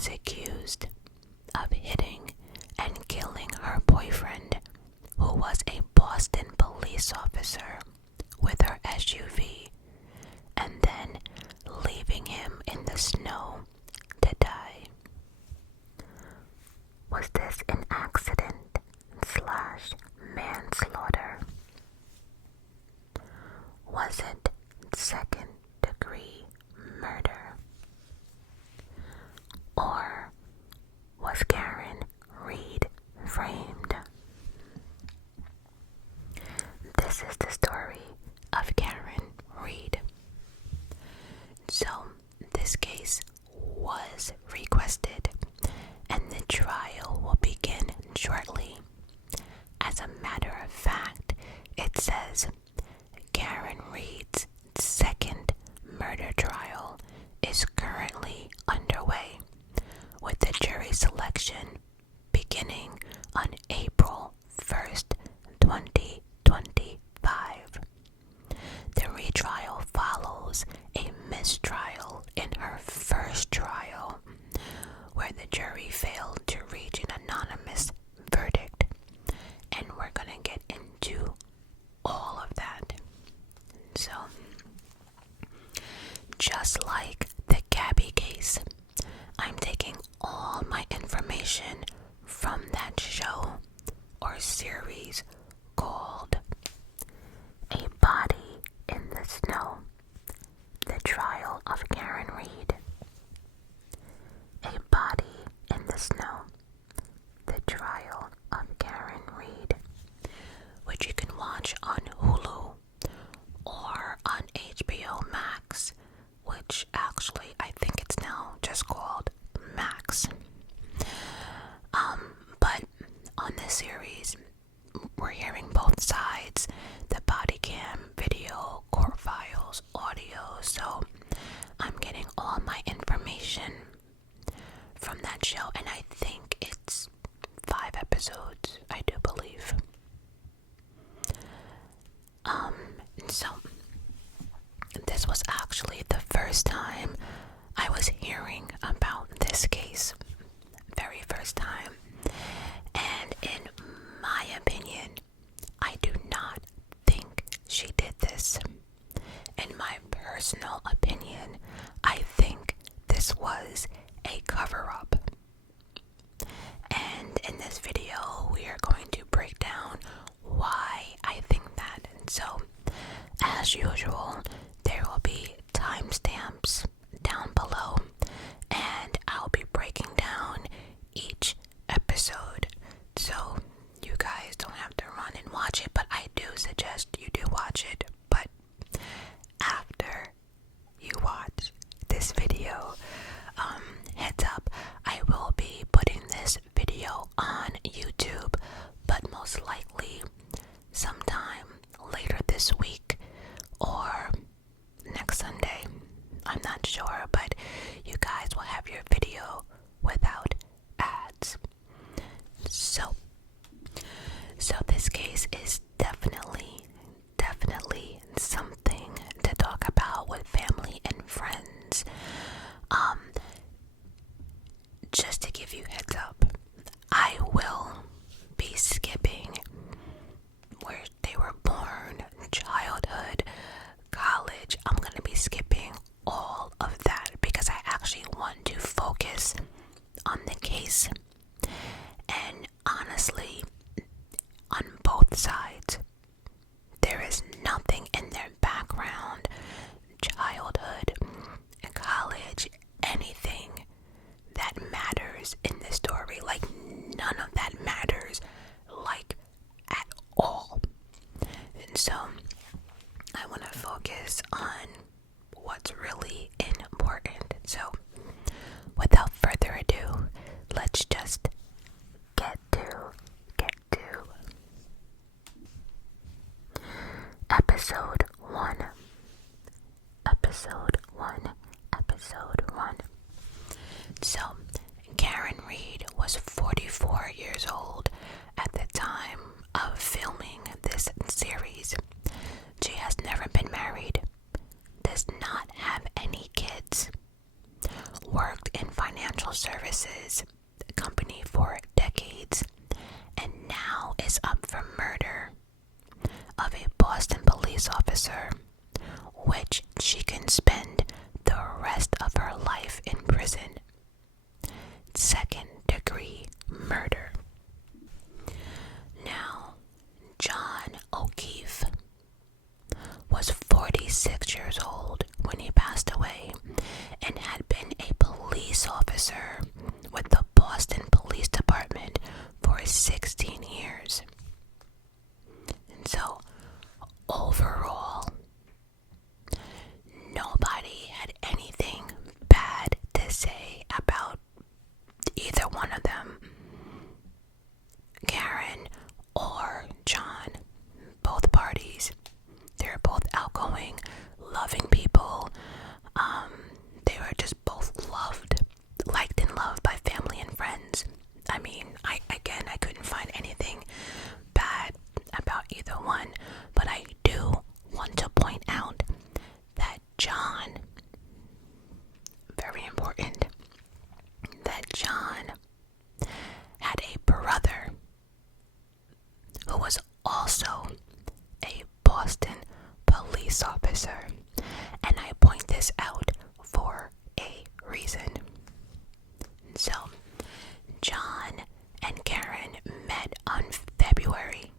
was accused of hitting and killing her boyfriend, who was a Boston police officer, with her SUV, and then leaving him in the snow to die. Was this an accident/manslaughter? Was it second-degree murder? Or was Karen Reed framed? This is the story of Karen Reed. So, this case was requested, and the trial will begin shortly. As a matter of fact, it says Karen Reed's second murder trial is currently underway, with the jury selection beginning on April 1st, 2025. The retrial follows a mistrial in her first trial, where the jury failed to reach an anonymous verdict. And we're gonna get into all of that. So, just like the Gabby case, I'm taking all my information from that show or series called A Body in the Snow, The Trial of Karen Reed. A Body in the Snow, The Trial of Karen Reed, which you can watch on Hulu or on HBO Max, which actually I think it's now just called Max. But on this series, we're hearing both sides, the body cam, video, court files, audio, so I'm getting all my information from that show, and I think it's 5 episodes, I do believe. So this was actually the first time I was hearing about this case. Very first time. And in my opinion, I do not think she did this. In my personal opinion, I think this was a cover-up. And in this video, we are going to break down why I think that. And so, as usual, there will be timestamps down below, and I'll be breaking down each episode, so you guys don't have to run and watch it, but I do suggest you do watch it. But after you watch this video, heads up, I will be putting this video on YouTube, but most likely sometime later this week or next Sunday. I'm not sure, but you guys will have your video without ads. So this case is definitely something to talk about with family and friends. Just to give you heads up, I will be skipping where they were born, childhood, college. I'm going to be skipping all of that because I actually want to focus on the case. And honestly, on both sides, there is nothing in their background, childhood, college, anything that matters in this story. Like, none of that matters, like, at all. And so I want to focus on what's really important. So without further ado, let's just get to episode 1. So Karen Reed was 44 years old at the time of filming this series. She has never been married, does not have any kids, worked in financial services company for decades and now is up for murder of a Boston police officer, which she can spend the rest of her life in prison. Second-degree murder. Now, John O'Keefe was 46 years old when he passed away and had been a police officer with the Boston Police Department for 16 years. And so, overall, nobody had anything bad to say about either one of them, Karen or John. Both parties. They're both outgoing, loving people. They were just both liked and loved by family and friends. I mean, I couldn't find anything bad about either one, but I do want to point out that John, very important, that John had a brother who was also a Boston police officer, and I point this out for a reason. So, John and Karen met on February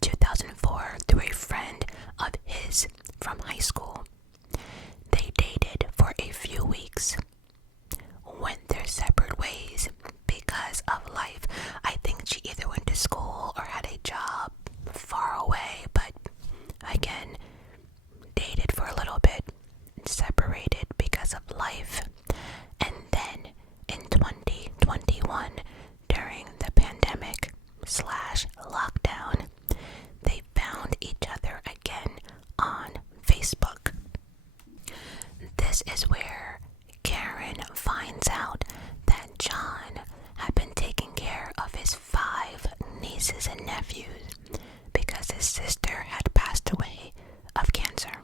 2004 through a friend of his from high school. They dated for a few weeks, went their separate ways because of life. I think she either went to school or had a job far away, but again, dated for a little bit, separated because of life. And then in 2021, during the pandemic / lockdown, they found each other again on Facebook. This is where Karen finds out that John had been taking care of his 5 nieces and nephews because his sister had passed away of cancer.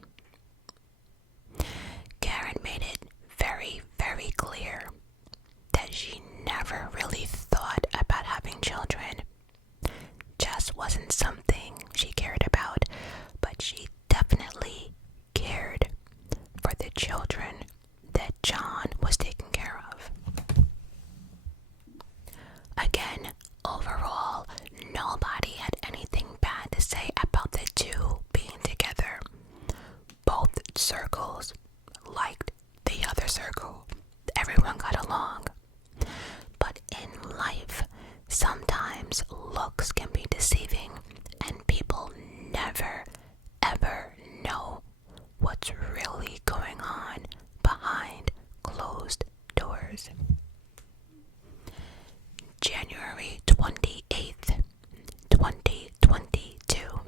Karen made it very, very clear that she never really thought about having children. Just wasn't something she cared about, but she definitely cared for the children that John was taking care of. Again, overall, nobody had anything bad to say about the two being together. Both circles liked the other circle. Everyone got along. But in life, sometimes looks can be deceiving, and people never, ever know what's really going on behind closed doors. January 28th, 2022.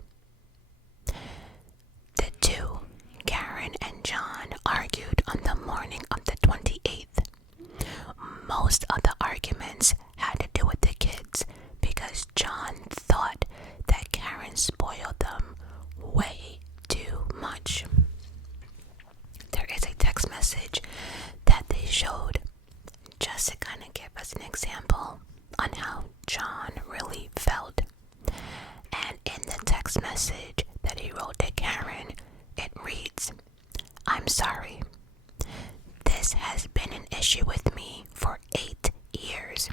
The two, Karen and John, argued on the morning of the 28th. Most of the arguments had to do with the kids because John thought that Karen spoiled them way too much. There is a text message that they showed just to kind of give us an example on how John really felt. And in the text message that he wrote to Karen, it reads, "I'm sorry. This has been an issue with me for 8 years.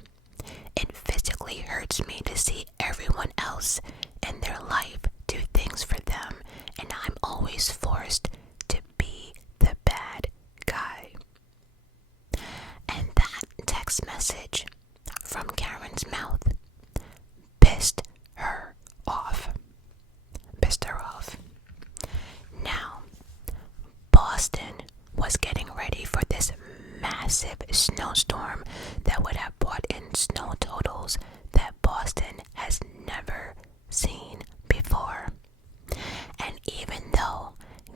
It physically hurts me to see everyone else in their life do things for them, and I'm always forced to be the bad guy." And that text message from Karen's mouth pissed her off. Now, Boston was getting ready for this massive snowstorm that would have brought in snow totals that Boston has never seen before. And even though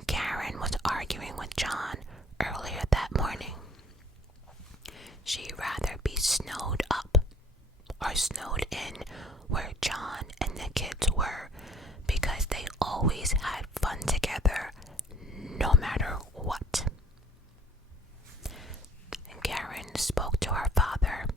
Karen was arguing with John earlier that morning, she'd rather be snowed up or snowed in where John and the kids were, because they always had fun together no matter what. And Karen spoke to her father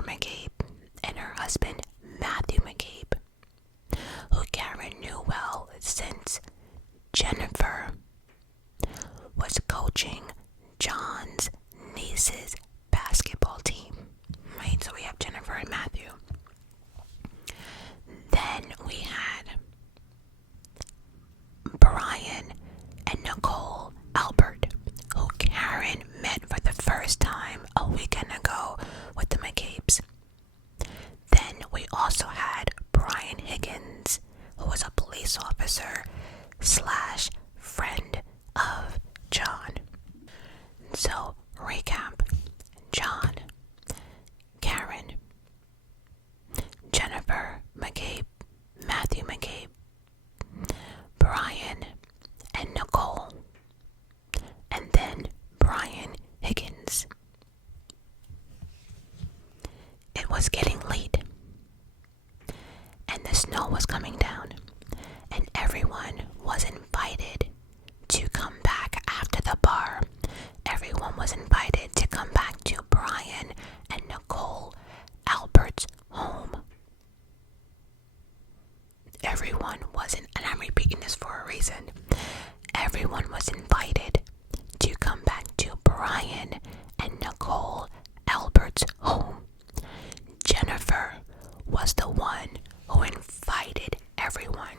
Jennifer McCabe and her husband Matthew McCabe, who Karen knew well since Jennifer was coaching John's niece's basketball team. Right, so we have Jennifer and Matthew. Then we had Brian and Nicole Albert, who Karen met for the first time a weekend ago with the McCabes. Then we also had Brian Higgins, who was a police officer slash friend of John. So, recap: John, Karen, Jennifer McCabe, Matthew McCabe, Brian, and Nicole, and then Brian Higgins. It was getting late, and the snow was coming down, and everyone was invited to come back after the bar. Everyone was invited to come back to Brian and Nicole Albert's home. Everyone wasn't, and I'm repeating this for a reason. Everyone was invited to come back to Brian and Nicole Albert's home. Jennifer was the one who invited everyone.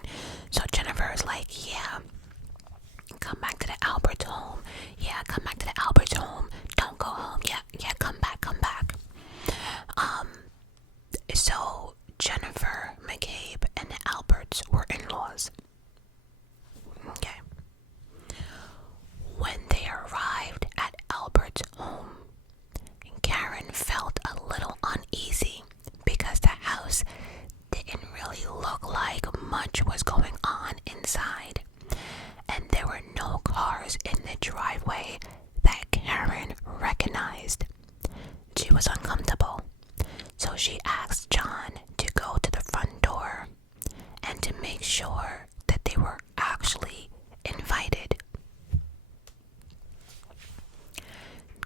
So Jennifer is like, yeah, come back to the Albert's home. Yeah, come back to the Albert's home. Don't go home. Yeah, come back. So Jennifer McCabe and the Alberts were in-laws. Okay. When they arrived at Albert's home, Karen felt a little uneasy because the house didn't really look like much was going on inside, and there were no cars in the driveway that Karen recognized. She was uncomfortable, so she asked John to go to the front door and to make sure that they were actually invited.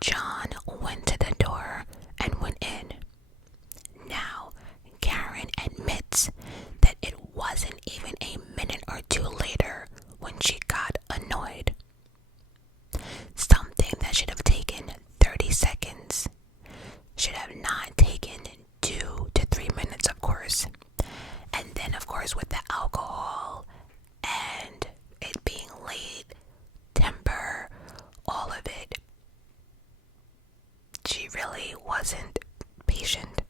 John went to the door and went in. Now, Karen admits that it wasn't even a minute or two later when she got annoyed. Something that should have taken 30 seconds should have not taken 2 to 3 minutes, of course. And then, of course, with the alcohol and it being late, temper, all of it, she really wasn't patient,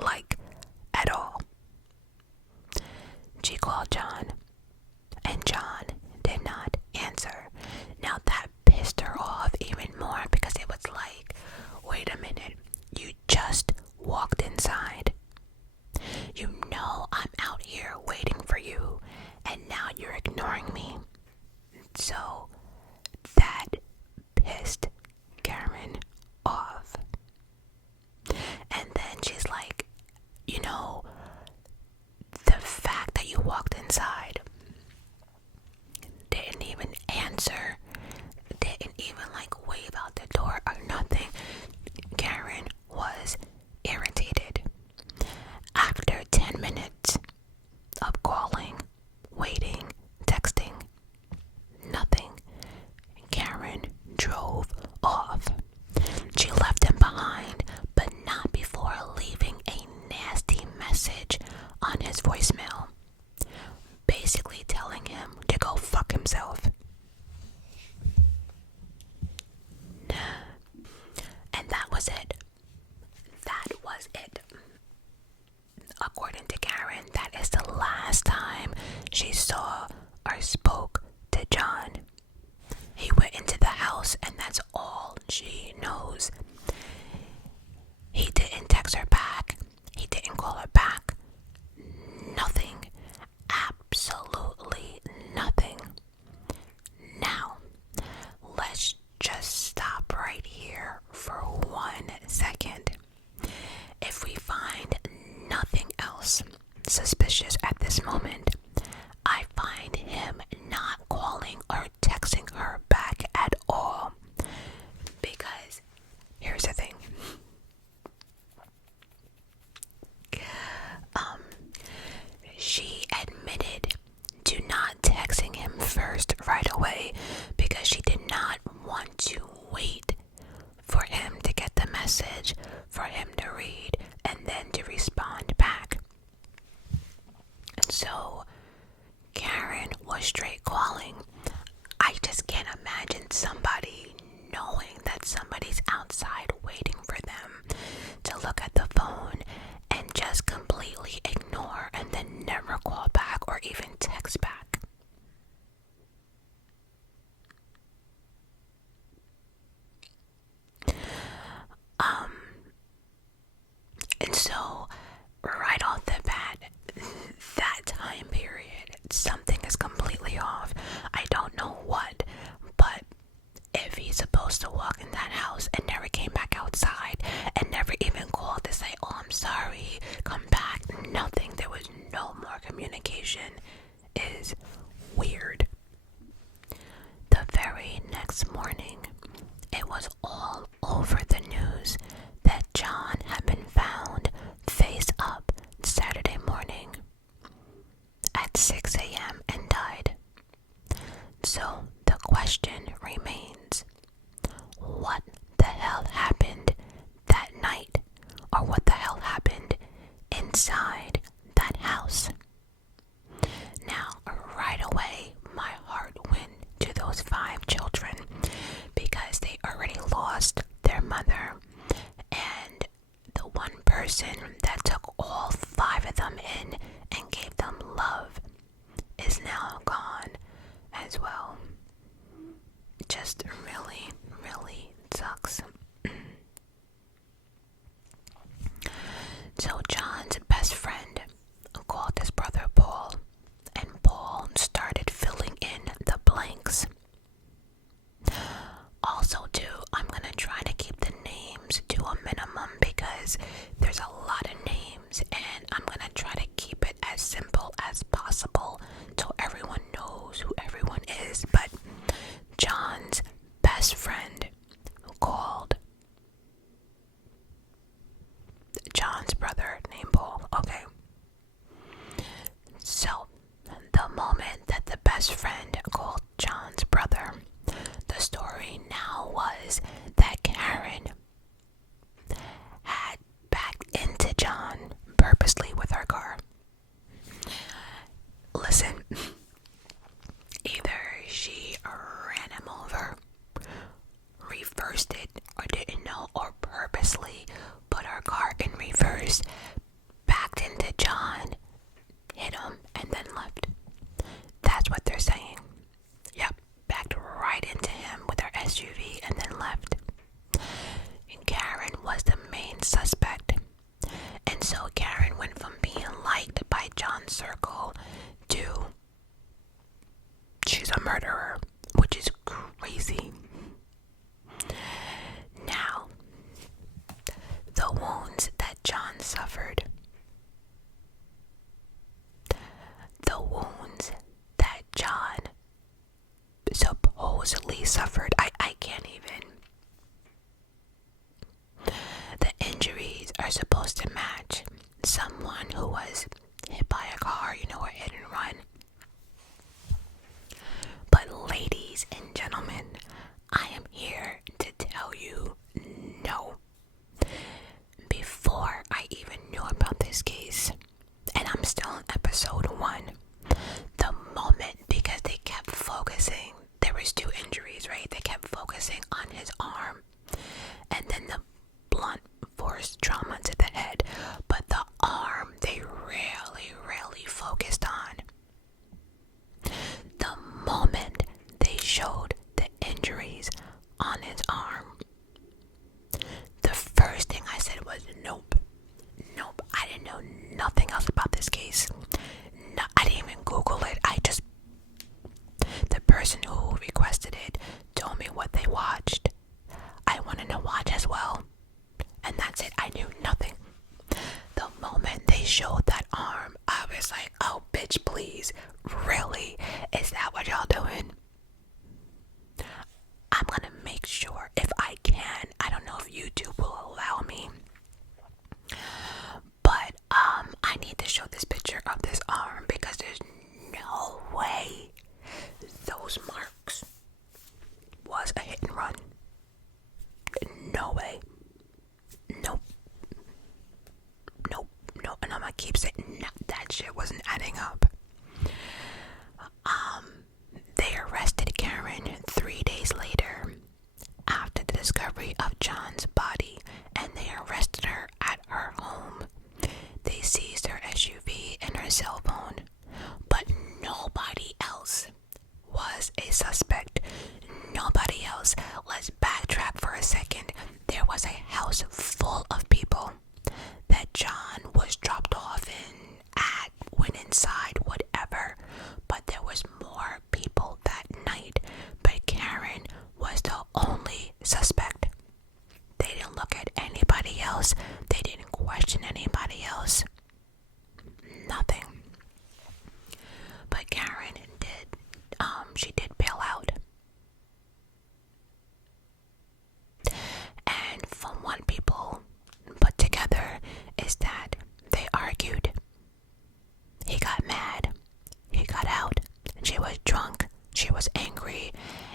like, at all. She called John, and John did not answer. Now that pissed her off even more because it was like, wait a minute, you just walked inside. You know I'm out here waiting for you, and now you're ignoring me. So that pissed Karen off. And then she's like, you know, the fact that you walked inside, didn't even answer, didn't even like wave out the door or nothing. Karen was irritated. After 10 minutes of calling, waiting, texting, nothing, Karen drove off. She left him behind, but not before leaving a nasty message on his voicemail, basically telling him to go fuck himself. And that was it. That was it. According to Karen, that is the last time she saw or spoke to John. He went into the house, and that's all she knows. He didn't text her back. He didn't call her back. Nothing. Absolutely nothing. Now, let's just stop right here for 1 second. If we find nothing else suspicious at this moment, I find him not calling or texting her back at all. Because here's respond back. So Karen was straight calling. I just can't imagine somebody knowing that somebody's outside waiting for them to look at the phone and just completely ignore and then never call back or even text back. And so right off the bat, that time period, something is completely off. I don't know what, but if he's supposed to walk in that house and never came back outside and never even called to say, oh, I'm sorry, come back, nothing, there was no more communication, is weird. The very next morning, it was all over the news that John had been found face up Saturday morning at 6 a.m. and died. So the question remains, what the hell happened that night? Or what the hell happened inside that house? Now, right away, my heart went to those 5 children because they already lost their mother, and the one person that took all 5 of them in and gave them love is now gone as well. Just really, really sucks. So John's best friend called his brother Paul, and Paul started filling in the blanks. Also, too, I'm going to try to keep the names to a minimum because there's a lot of names, and I'm going to try to keep it as simple as possible so everyone knows who everyone is. But John's best friend called John's brother named Paul. Okay. So, the moment that the best friend called John's brother, the story now was that Karen had backed into John purposely with her car. Listen, either she ran him over, reversed it, or didn't know, or purposely put her car in reverse, backed into John, hit him, and then left. That's what they're saying. Yep, backed right into him with her SUV and then left. And Karen was the main suspect. And so Karen went from being liked by John's circle to she's a murderer, which is crazy. Now, the wounds that John suffered, the wounds that John supposedly suffered, I can't even. The injuries are supposed to match someone who was hit by a car, or hit and run. But ladies and gentlemen, I am here to tell you no. Before I even knew about this case, and I'm still on episode 1, the moment, because they kept focusing, there was 2 injuries, right? They kept focusing on his arm and then the blunt force trauma to the head, but the arm they really focused on. The moment they showed the injuries on his arm, the first thing I said was nope. I didn't know nothing else about this case. No, I didn't even Google it. The person who requested it told me what they watched. I wanted to watch as well, and that's it. I knew nothing. The moment they showed that arm, I was like, oh bitch, please, really? Is that what y'all doing? I'm gonna make sure, if I can, I don't know if YouTube will allow me, but I need to show this picture of this arm because there's no way those marks was a hit and run. No way. Nope. keep saying that shit wasn't adding up. They arrested Karen 3 days later after the discovery of John's body, and they arrested her at her home. They seized her SUV and her cell phone, but nobody else was a suspect. Nobody else. Let's backtrack for a second. There was a house full of people that John was dropped off in, went inside, whatever. But there was more people that night. But Karen was the only suspect. They didn't look at anybody else. They didn't question anybody else. Nothing. But Karen she did bail out. And from what people put together is that they argued. He got mad. He got out. She was drunk. She was angry.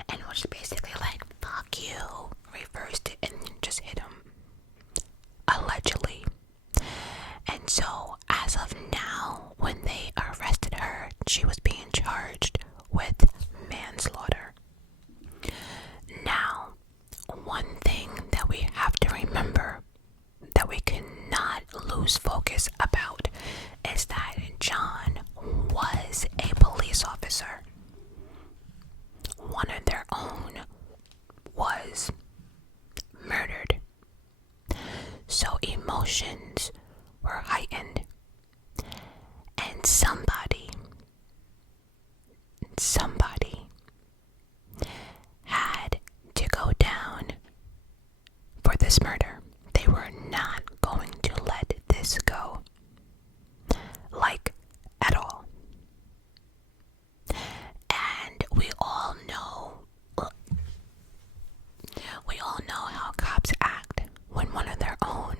And was basically like, fuck you. Reversed it and just hit him. Allegedly. And so, as of now, when they arrested her, she was being charged with manslaughter. Now, one thing that we have to remember that we cannot lose focus about is that John was a police officer. One of their own was murdered. So emotions were heightened. And somebody had to go down for this murder. They were not going to let this go. Like, at all. And we all know how cops act when one of their own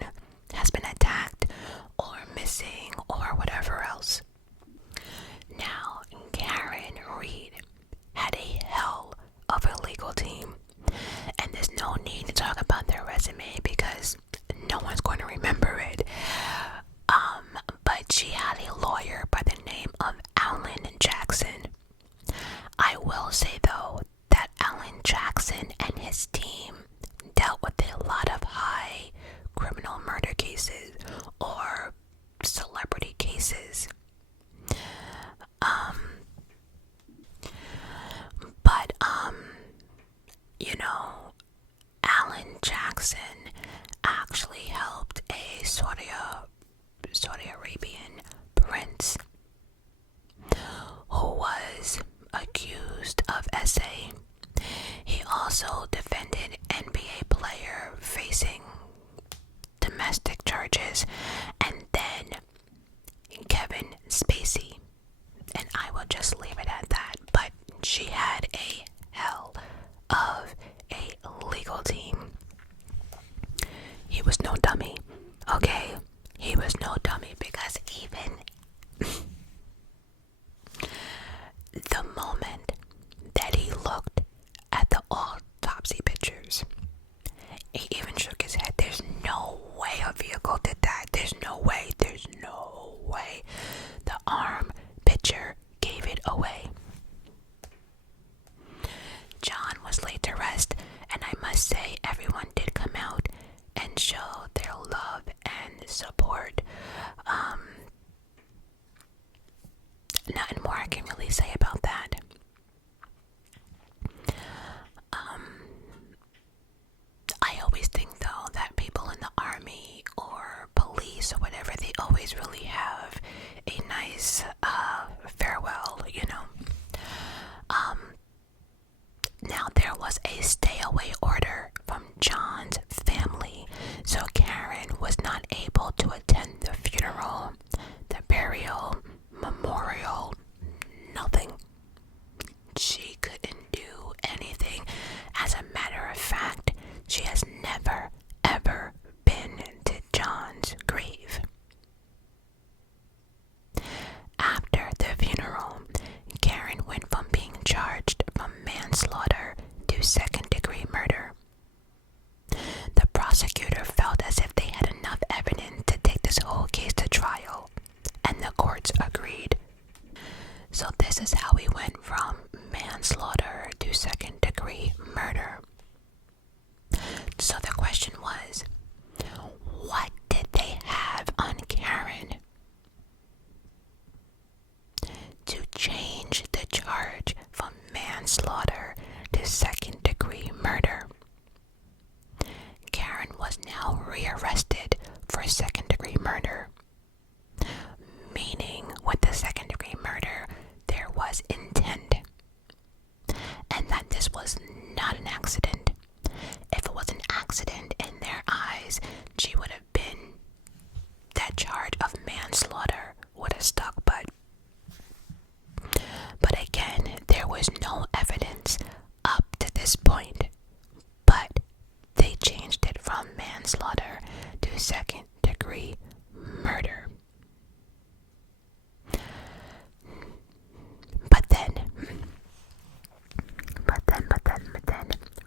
has been attacked or missing or whatever else. Now, Karen Reed had a hell of a legal team, and there's no need to talk about their resume because no one's going to remember it. But she had a lawyer by the name of Alan Jackson. I will say though that Alan Jackson and his team dealt with a lot of high criminal murder cases or celebrity cases. But Alan Jackson actually helped a Saudi Arabian prince who was accused of SA. He also defended NBA player facing domestic charges, and then Kevin Spacey. And I will just leave it at that. But she had a hell of a legal team. He was no dummy, okay? He was no dummy because even the moment that he looked at the autopsy pictures, he even shook his head. There's no way a vehicle did that. There's no way. The arm picture gave it away. John was laid to rest, and I must say everyone did come out and show their love and support. Nothing more I can really say about that. I always think though that people in the army or police or whatever, they always really have a nice farewell, Now there was a stay away order from John's family, so Karen was not able to attend the funeral, the burial, memorial, nothing. manslaughter to second-degree murder. Karen was now rearrested for second-degree murder, meaning with the second-degree murder there was intent, and that this was not an accident. If it was an accident in their eyes, she would have been, that charge of manslaughter would have stuck, but again, there was no evidence up to this point, but they changed it from manslaughter to second-degree murder. But then,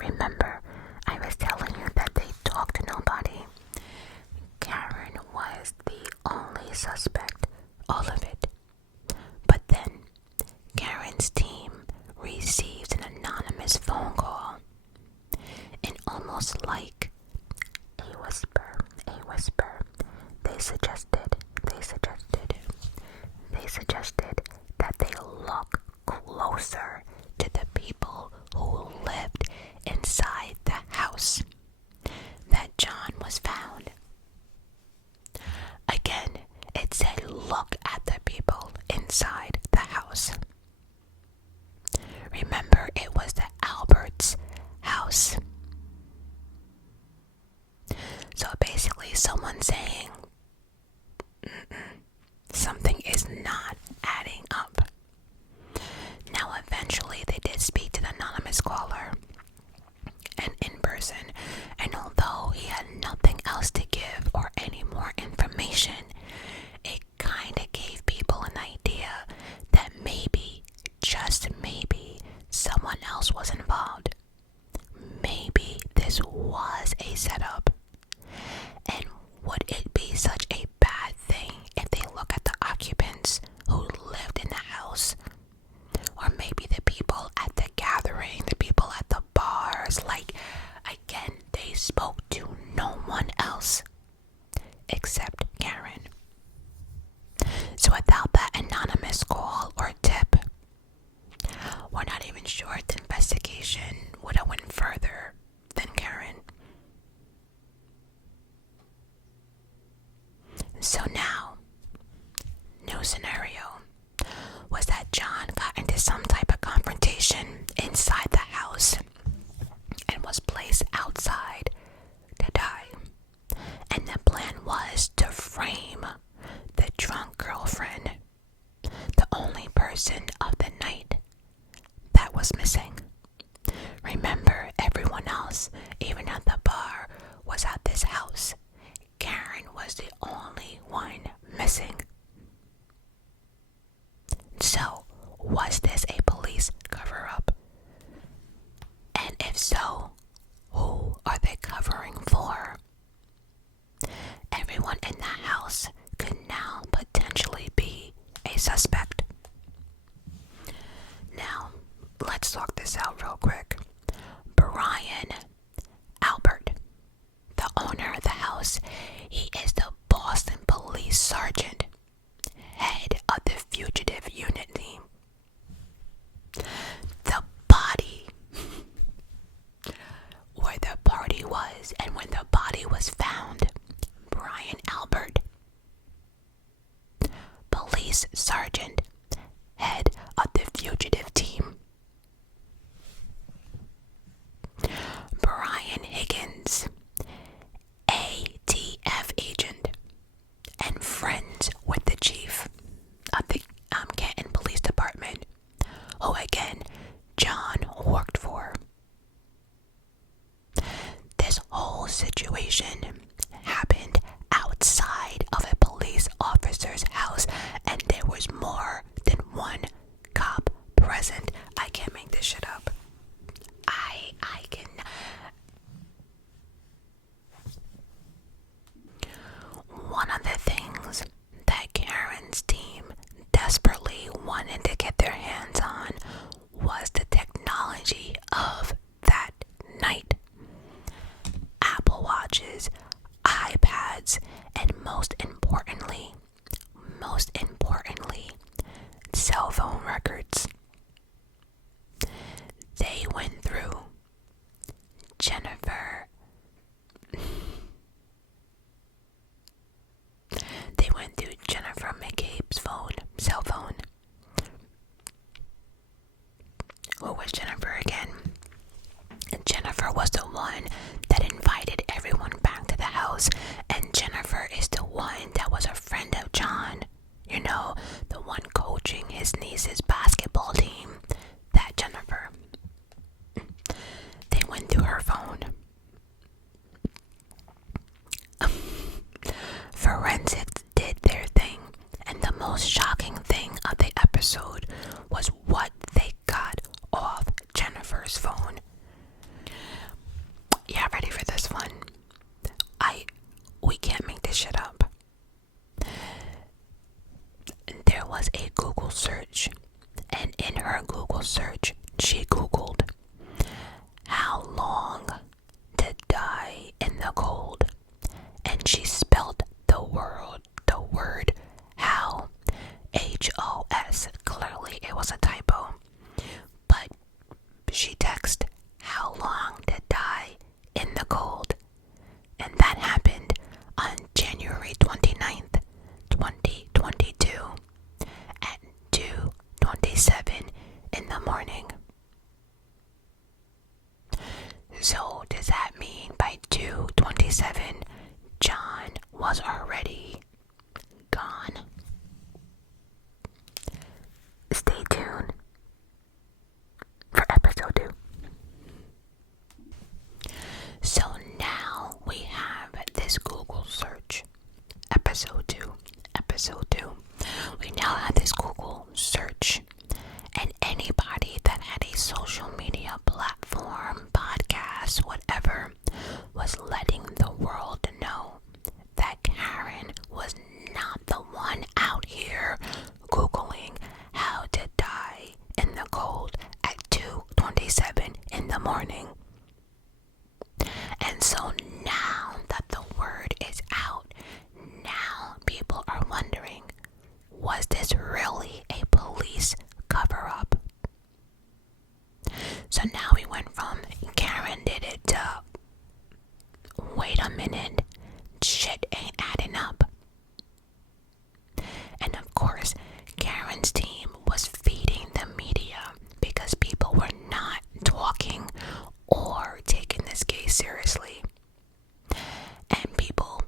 remember, I was telling you that they talked to nobody. Karen was the only suspect, all of it. But then, Karen's team receives an anonymous phone call, and almost like a whisper, they suggested that they look closer to the people who lived inside the house that John was found. Again, it said look at the people inside the house. Remember, it was the Alberts' house. So basically, someone saying something is not adding up. Now, eventually, they did speak to the anonymous caller and in person, and although he had nothing else to give or any more information, it kind of gave people an idea that maybe, just maybe, someone else was involved. Maybe this was a setup. And would it be such a bad thing if they look at the occupants who lived in the house? Or maybe the people at the gathering, the people at the bars, like, again, they spoke to no one else except Karen. So without that anonymous call or tip, we're not even sure if the investigation would have went further than Karen. So now, new scenario was that John got into some type of confrontation inside the house and was placed outside to die. And the plan was to frame the drunk girlfriend, the only person of the night that was missing. Remember, everyone else, even at the bar, was at this house. Karen was the only one missing. So, was this a police cover-up? And if so, who are they covering for? Everyone in that house could now potentially be a suspect. Now, let's talk this out real quick. Brian Albert, the owner of the house, he is the Boston police sergeant, head of the fugitive unit team. The body, where the party was and when the body was found, Brian Albert, police sergeant, head of the fugitive team. Brian Higgins, ATF agent and friends with the chief of the Canton Police Department, who again John worked for. This whole situation happened outside of a police officer's house, and there was more than one cop present. was a Google search, and in her Google search, she Googled how long to die in the cold, and she spelled the word how, H-O-S. Clearly it was a typo, but she texted how long to die in the cold, and that happened on January 29th, 2022 at 2:27 in the morning. So does that mean by 2:27 John was already gone? Stay tuned for episode 2. So now we have this Google search. Episode 2. We now have this Google search, and anybody that had a social media platform, podcast, whatever, was letting the world know that Karen was not the one out here Googling how to die in the cold at 2:27 in the morning. And so now that the word is out, now people are wondering, was this really a police cover-up? So now we went from Karen did it to, wait a minute, shit ain't adding up. And of course, Karen's team was feeding the media because people were not talking or taking this case seriously. And people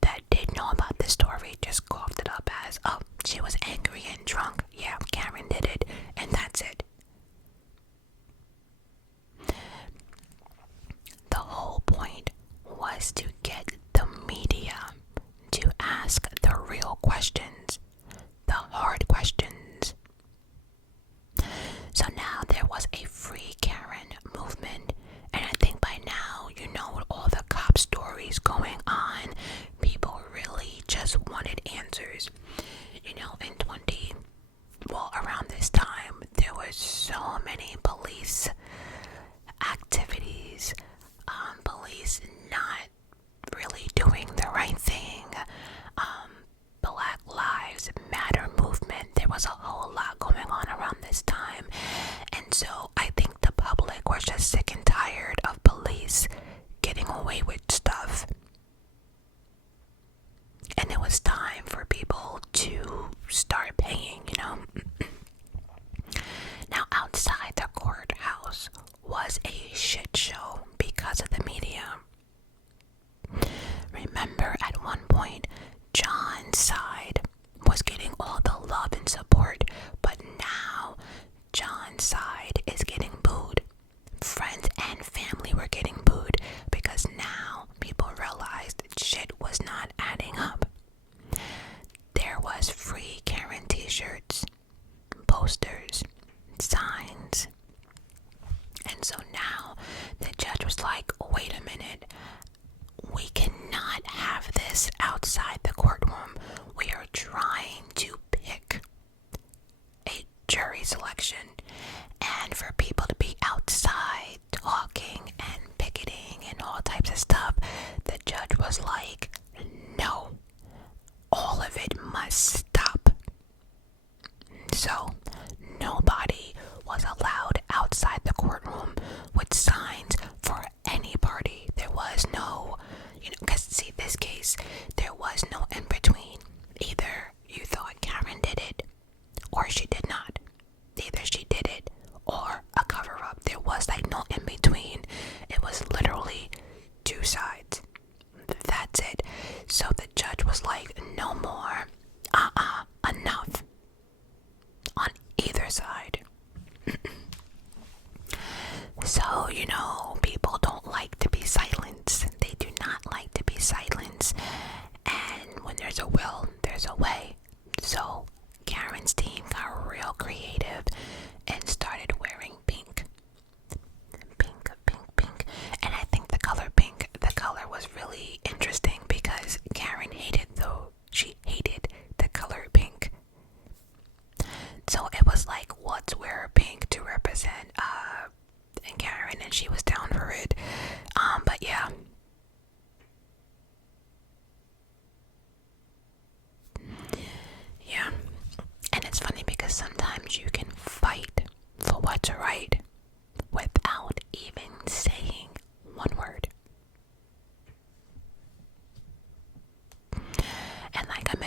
that did know about this story just coughed it up as, oh, she was angry and drunk. Yeah, Karen did it, and that's it. The whole point was to get the media to ask the real questions, the hard questions. So now there was a free Karen movement, and I think by now, you know, with all the cop stories going on, people really just wanted answers. You know, around this time, there was so many police activities, police not really doing the right thing, Black Lives Matter movement. There was a whole lot going on around this time, and so I think the public was just sick and tired of police getting away with stuff, and it was time for people to start paying, you know. Now outside the courthouse was a shit show because of the media. Remember, at one point, John's side was getting all the love and support, but now John's side is getting booed. Friends and family were getting booed because now people realized shit was not adding up. There was free Karen t-shirts, posters, signs. And so now the judge was like, wait a minute, we cannot have this outside the courtroom. We are trying to pick a jury selection, and for people to be outside talking and picketing and all types of stuff, the judge was like, no, all of it must stop. So nobody was allowed outside the courtroom with signs for any party. There was no, because see, this case, there was no in between. Either you thought Karen did it or she did not. Either she did it or a cover up. There was like no in between. It was literally two sides. That's it. So the judge was like, no more. Enough. On either side. So, people don't like to be silenced. They do not like to be silenced. And when there's a will, there's a way. So Karen's team got real creative and started wearing pink. Pink. And I think the color pink, the color was really interesting because Karen hated the color pink.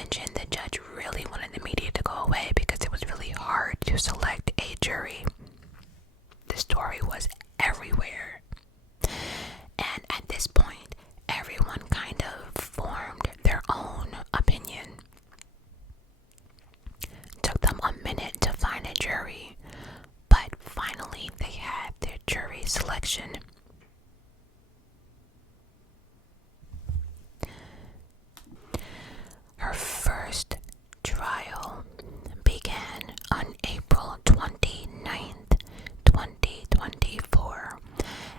mentioned, the judge really wanted the media to go away because it was really hard to select a jury. The story was everywhere. And at this point, everyone kind of formed their own opinion. It took them a minute to find a jury, but finally they had their jury selection. Her first trial began on April 29th, 2024,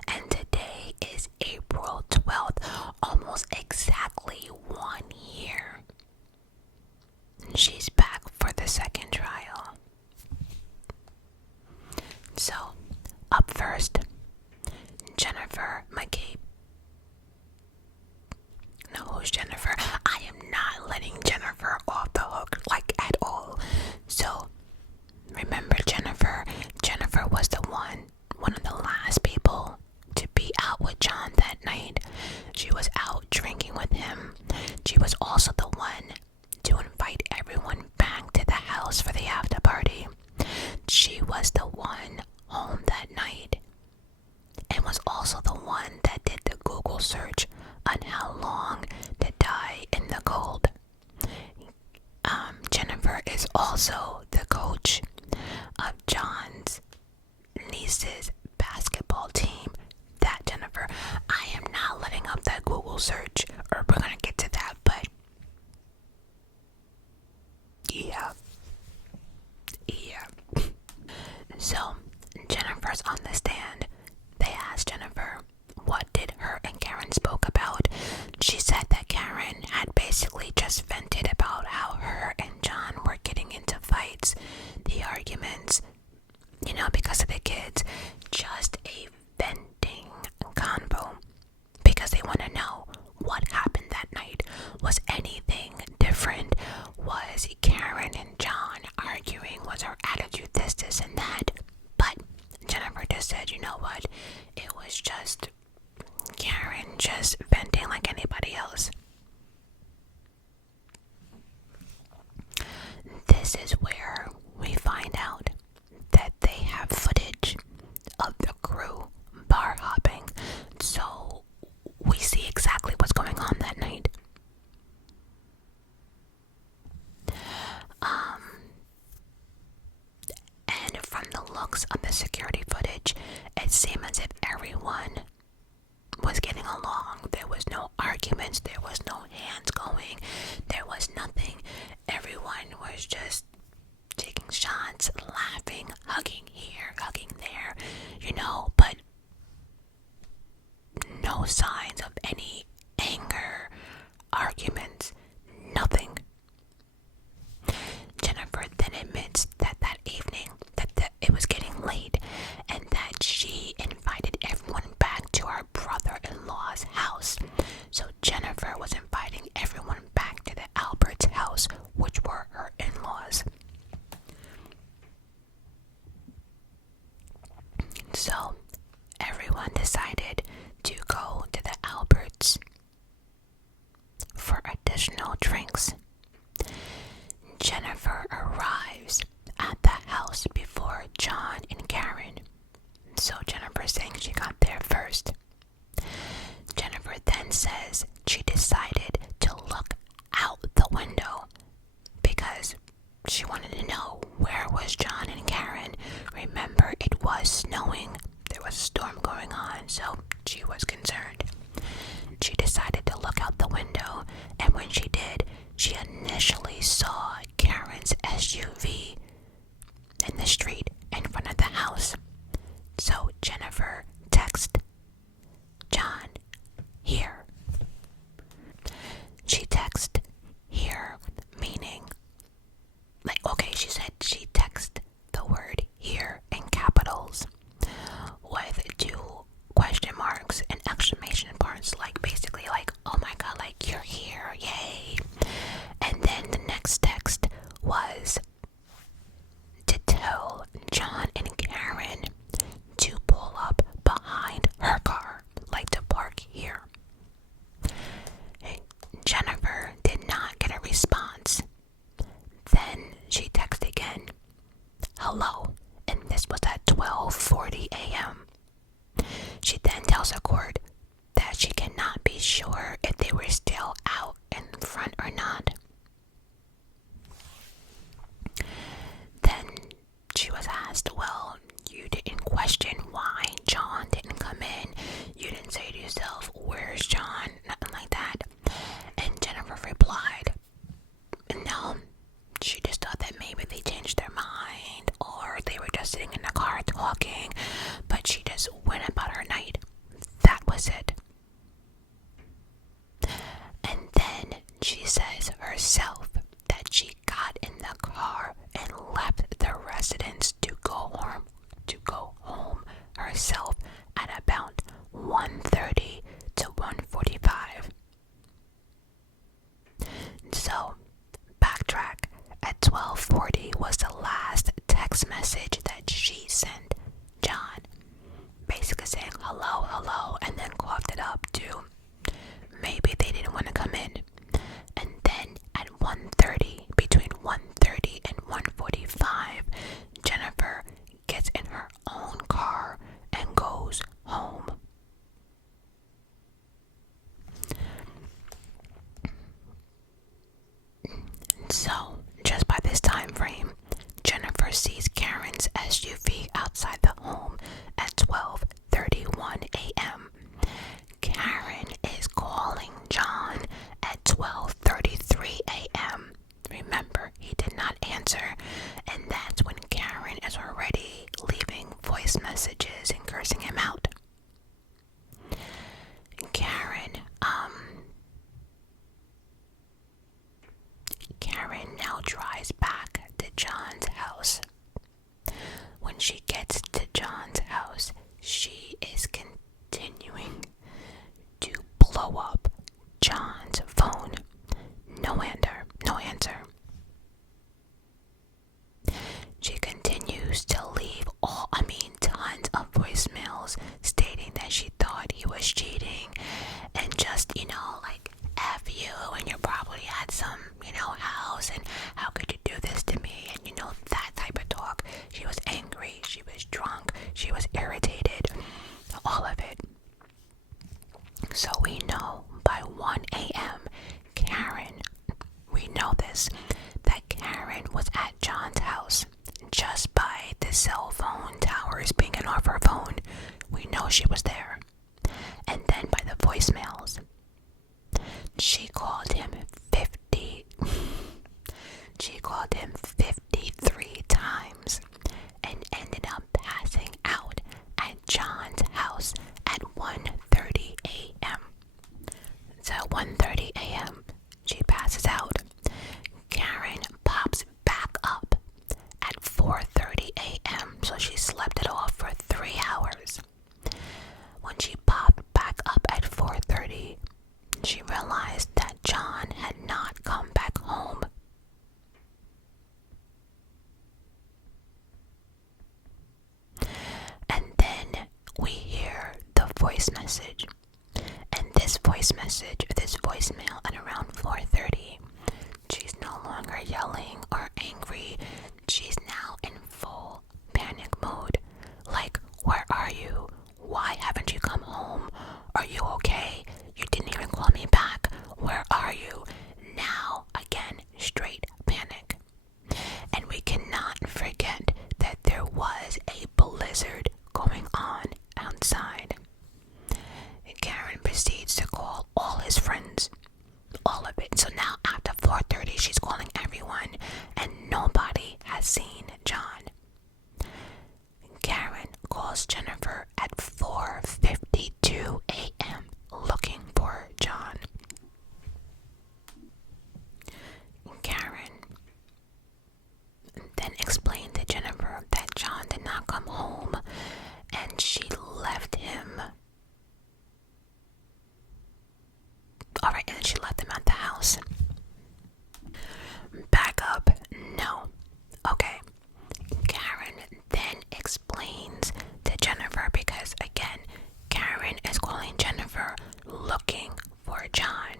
and today is April 12th, almost exactly 1 year. She's back for the second trial. So, up first, Jennifer McCabe. No, who's Jennifer? I am not letting Jennifer off the hook, like, at all. So, remember Jennifer? Jennifer was the one of the last people to be out with John that night. She was out drinking with him. She was also the one to invite everyone back to the house for the after party. She was the one home that night, and was also the one that did the Google search on how long to die in the cold. Jennifer is also the coach of John's niece's basketball team. That Jennifer, I am not letting up that Google search, or we're gonna get to that, but yeah. So, Jennifer's on the stand. They asked Jennifer, what did her and Karen spoke about? She said that Karen had basically just vented about how her and John were getting into fights, the arguments, because of the kids. Just a venting convo, because they want to know what happened that night. Was anything different? Was Karen and John arguing? Was her attitude this, and that? But Jennifer just said, you know what? It was just Karen just venting like anybody else. This is where we find out that they have footage of the crew bar hopping. So we see exactly what's going on that night. And from the looks of the security footage, it seemed as if everyone was getting along. There was no arguments, there was no hands going, there was nothing. Everyone was just taking shots, laughing, hugging here, hugging there, but no signs of any anger, arguments, nothing. Jennifer then admits that evening that it was getting late, and that she invited everyone back to our brother-in-law's house. So Jennifer was inviting everyone back to the Alberts' house, which were her in-laws. So everyone decided to go to the Alberts for additional drinks. Jennifer arrives at the house before John and Karen. So Jennifer's saying she got there first. Jennifer then says she decided to look out the window because she wanted to know where was John and Karen. Remember, it was snowing. There was a storm going on, so she was concerned. She decided to look out the window, and when she did, she initially saw Karen's SUV in the street in front of the house. So Jennifer texted John, here. She texted, here, that she got in the car and left the residence to go home herself at about 1:30 to 1:45. So, backtrack. At 12:40 was the last text message that she sent John, basically saying hello, hello, and then coughed it up too. Maybe they didn't want to come in. And then at 1:30, between 1:30 and 1:45, Jennifer gets in her own car and goes home. So, just by this time frame, Jennifer sees Karen's SUV outside the home at 12:31 a.m. Karen is calling John at 12:33 a.m. Remember, he did not answer, and that's when Karen is already leaving voice messages and cursing him out. Karen now drives back to John's house. When she gets to John's house, she is continuing to blow up John's phone. No answer. She continues to leave tons of voicemails stating that she thought he was cheating and just, like, F you, and you probably had some, house, and how could you do this to me, and that type of talk. She was angry, she was drunk, she was irritated, all of it. So we know by 1 a.m. we know this, that Karen was at John's house. Just by the cell phone towers pinging off her phone, we know she was there. And then by the voicemails, she called him 53 times and ended up passing out at John's house at 1:30 a.m. So at 1:30 a.m. she passes out. Karen pops back up at 4:30 a.m. So she slept it off for 3 hours. When she popped back up at 4:30, she realized that John had not come back home. And then we hear the voice message. And this voicemail at around 4:30, she's no longer yelling or angry. She's now in full panic mode. Like, where are you? Why haven't you come home? Are you okay? You didn't even call me back. Where are you? Now, again, straight panic. And we cannot forget that there was a blizzard going on outside. Karen proceeds to call all his friends. All of it. So now after 4:30, she's calling everyone, and nobody has seen John. Karen calls Jennifer at 4:52 a.m. looking for John. Karen then explained to Jennifer that John did not come home and she left him. Alright, and then she left him at the house. Back up. No. Okay. Karen then explains to Jennifer, because again, Karen is calling Jennifer looking for John.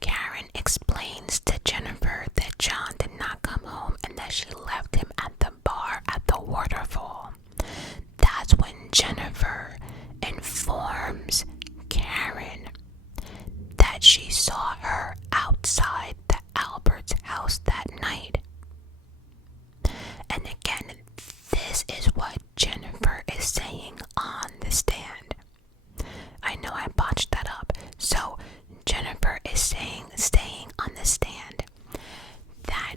Karen explains to Jennifer that John did not come home and that she left him at the bar at the waterfall. That's when Jennifer informs Karen that she saw her outside the Albert's house that night. And again, this is what Jennifer is saying on the stand. I know I botched that up. So Jennifer is staying on the stand that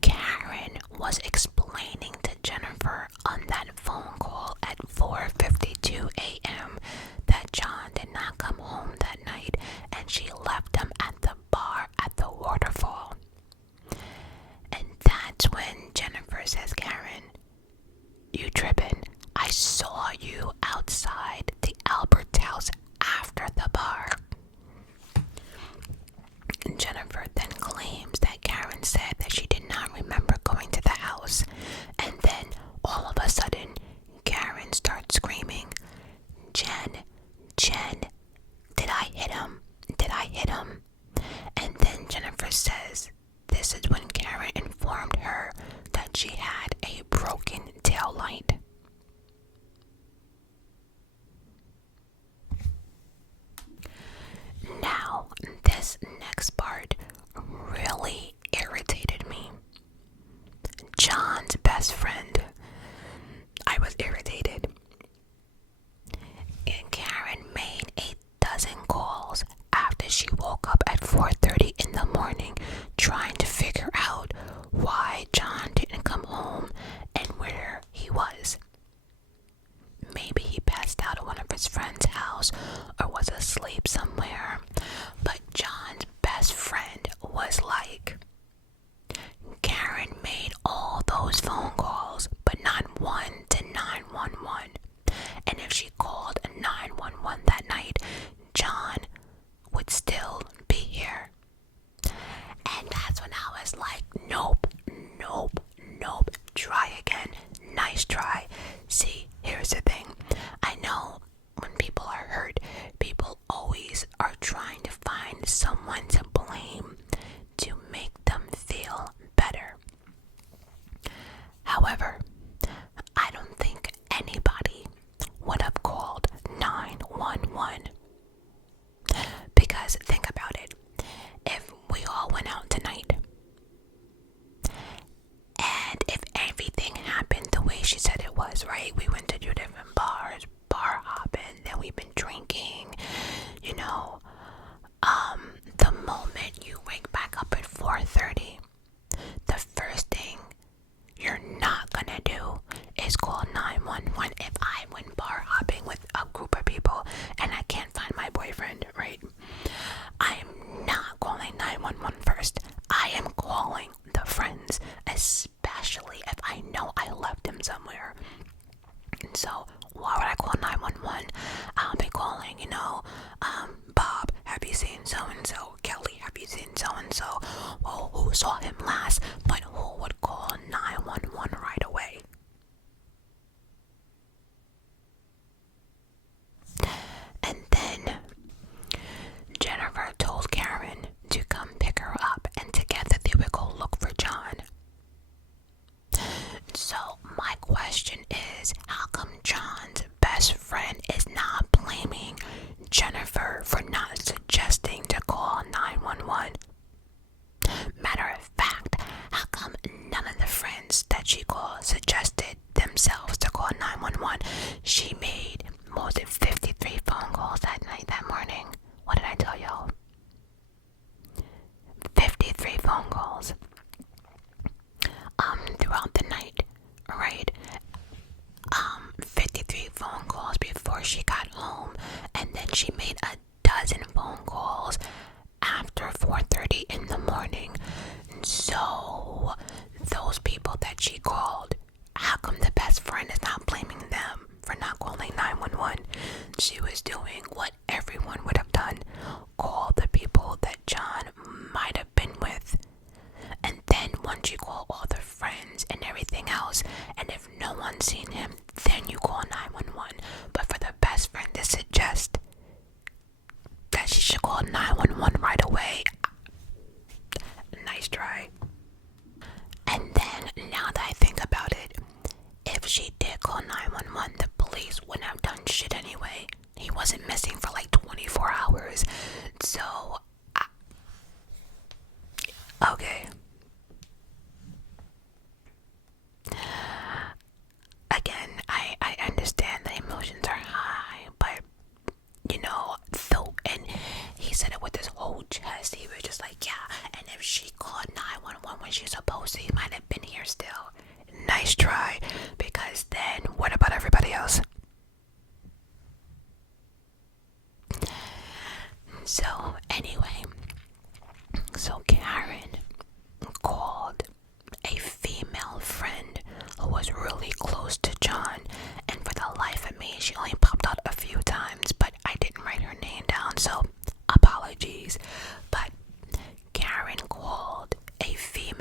Karen was explaining to Jennifer on that phone call at 4:52 a.m. that John did not come home that night and she left him at the bar at the waterfall. Karen said that she did not remember going to the house, and then all of a sudden, Karen starts screaming, Jen, did I hit him? Did I hit him? And then Jennifer says this is when Karen informed her that she had a broken tail light. Now, this next part really irritated me. John's best friend. I was irritated. And Karen made a dozen calls after she woke up at 4:30 in the morning trying to figure out why John didn't come home and where he was. Maybe he passed out at one of his friend's house or was asleep somewhere. But John's best friend was like, Karen made all those phone calls, but not one to 911. And if she called 911 that night, John would still be here. And that's when I was like, nope, try again, nice try. See, here's the thing, I know when people are hurt, people always are trying to find someone to blame to make them feel better. However, I don't think anybody would have called 911. Because think about it, if we all went out tonight and if everything happened the way she said it was, right? We went to 2 different bars, bar hopping, then we've been drinking, the moment you wake back up at 4:30, the first thing you're not gonna do is call 911. If I went bar hopping with a group of people and I can't find my boyfriend, right? I am not calling 911 first. I am calling the friends, especially if I know I left him somewhere. And so why would I call 911? I'll be calling, Bob, have you seen so-and-so? Kelly, have you seen so-and-so? Well, who saw him last? But who would call 911 right away? And then Jennifer told Karen to come pick her up, and together they would go look for John. So my question is, how come John's best friend is not blaming Jennifer for not suggesting to call 911? Matter of fact, how come none of the friends that she called suggested themselves to call 911? She made more than 53 phone calls that night, that morning. What did I tell y'all? 53 phone calls throughout the night, right? 53 phone calls before she got home, and then she made a dozen phone calls after 4:30 in the morning. So those people that she called, how come the best friend is not blaming them for not calling 911? She was doing what everyone would have done, call the people that John might have been with. And then once you call all the friends and everything else, and if no one's seen him, then you call 911. But for the best friend to suggest that she should call 911 right away, nice try. And then, now that I think about it, if she did call 911, the police wouldn't have done shit anyway. He wasn't missing for like 24 hours. So, okay. Again, I understand the emotions are high, but and he said it with his whole chest. He was just like, yeah, and if she called 911 when she's supposed to, he might have been here still. Nice try, because then what about everybody else? So anyway, so Karen called a female friend who was really close to John, and for the life of me, she only popped out a few times, but I didn't write her name down, so apologies. But Karen called a female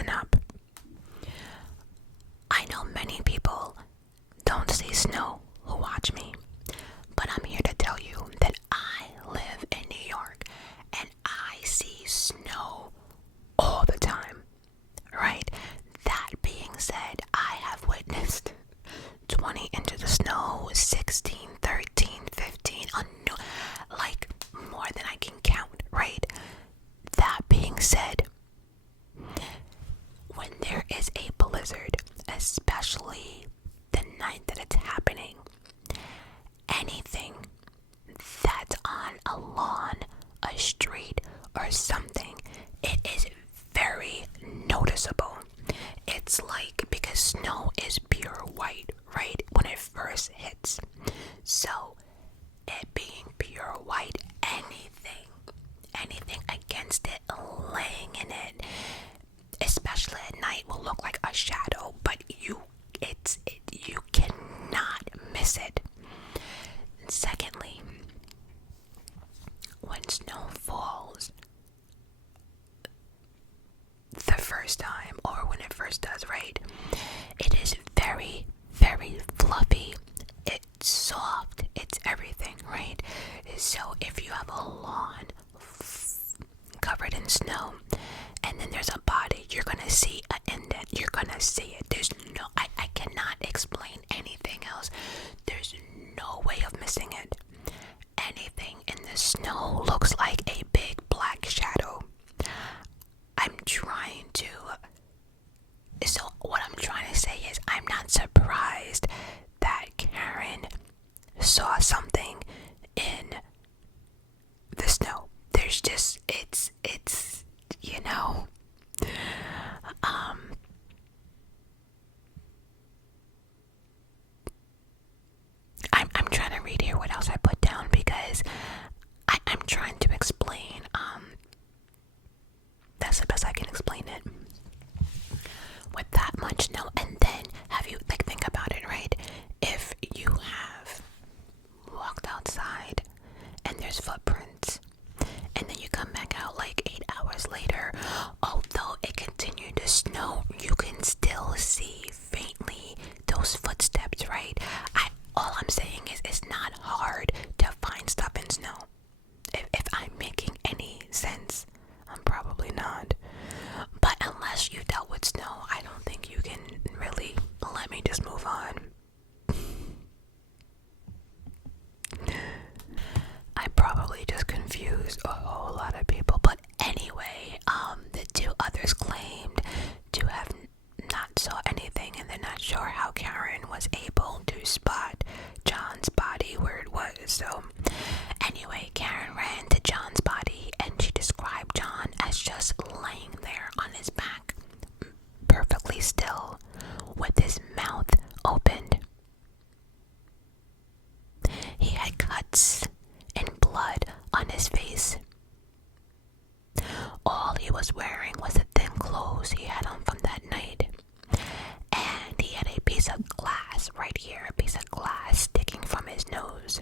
listen up. I know many people don't see snow who watch me, but I'm here to tell you that I live in New York and I see snow all the time, right? That being said, I have witnessed 20 inches of snow, 16, 13, 15, like more than I can count, right? That being said, when there is a blizzard, especially the night that it's happening, anything that's on a lawn, a street, or something, it is very noticeable. It's like, because snow is pure white, right, when it first hits. So, it being pure white, anything against it, laying in it, especially at night, will look like a shadow, but you cannot miss it. Secondly, when snow falls the first time, or when it first does, right, it is very, very fluffy. It's soft. It's everything, right? So if you have a lawn covered in snow, and then there's a body, you're gonna see an indent. You're gonna see it. There's no, I cannot explain anything else. There's no way of missing it. Anything in the snow looks like a big black shadow. So what I'm trying to say is, I'm not surprised that Karen saw something in the snow. There's just, it's, you know, I'm trying to read here what else I put down, because I'm trying to explain, that's the best I can explain it. With that much snow, and then think about it, right? If you have walked outside and there's footprints, and then you come back out like 8 hours later, although it continued to snow, you can still see faintly those footsteps, right? All I'm saying is, it's not hard to find stuff in snow. If I'm making any sense, I'm probably not. But unless you dealt with snow, I don't think you can really let me just move on. I probably just confused a whole lot of people, but anyway, the two others claimed to have not saw anything, and they're not sure how Karen was able to spot John's body where it was. So anyway, Karen ran to John's body, and she described John as just laying there on his back, perfectly still, with his mouth opened. He had cuts and blood on his face. All he was wearing was the thin clothes he had on from that night. And he had a piece of glass right here, a piece of glass sticking from his nose.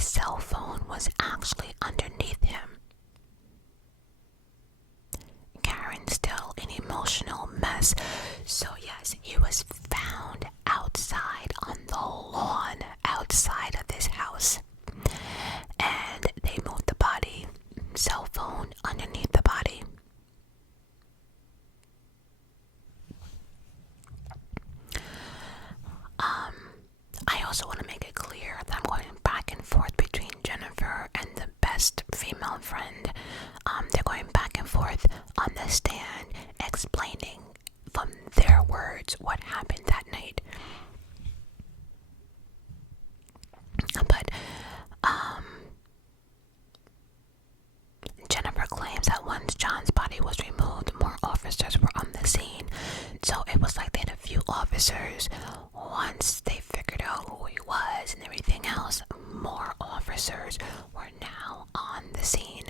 his cell phone was actually underneath him. Karen's still an emotional mess. So yes, he was found outside on the lawn outside of this house. And they moved the body, cell phone underneath the body. I also want to make it clear that I'm going back and forth between Jennifer and the best female friend. They're going back and forth on the stand, explaining from their words what happened that night. But Jennifer claims that once John's body was removed, more officers were on the scene. So it was like they had a few officers. Once they figured out who he was and everything else, more officers were now on the scene,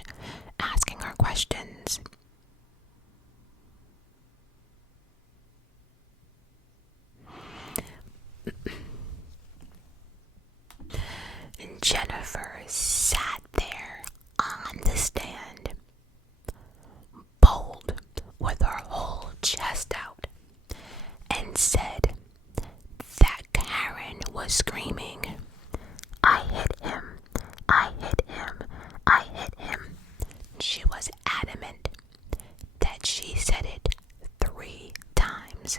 asking her questions. Jennifer sat there on the stand, bold with her whole chest out, and said that Karen was screaming, "I hit him, I hit him, I hit him." She was adamant that she said it 3 times.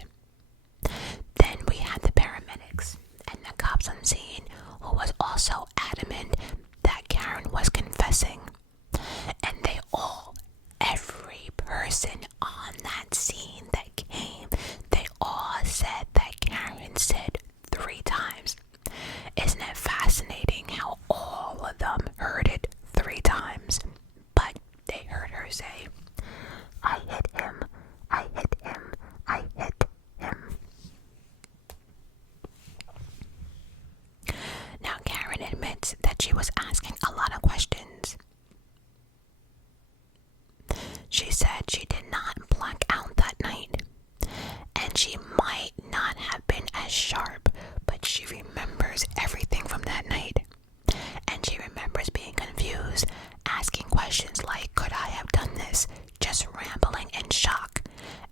Then we had the paramedics and the cops on scene, who was also adamant that Karen was confessing. And they all, every person on that scene that came, they all said that Karen said 3 times. Isn't it fascinating how all of them heard it 3 times? But they heard her say, "I hit him, I hit him, I hit him." Now Karen admits that she was asking a lot of questions. She said she did not black out that night, and she might not have been as sharp, but she remembers everything from that night. And she remembers being confused, asking questions like, "Could I have done this?" Just rambling in shock.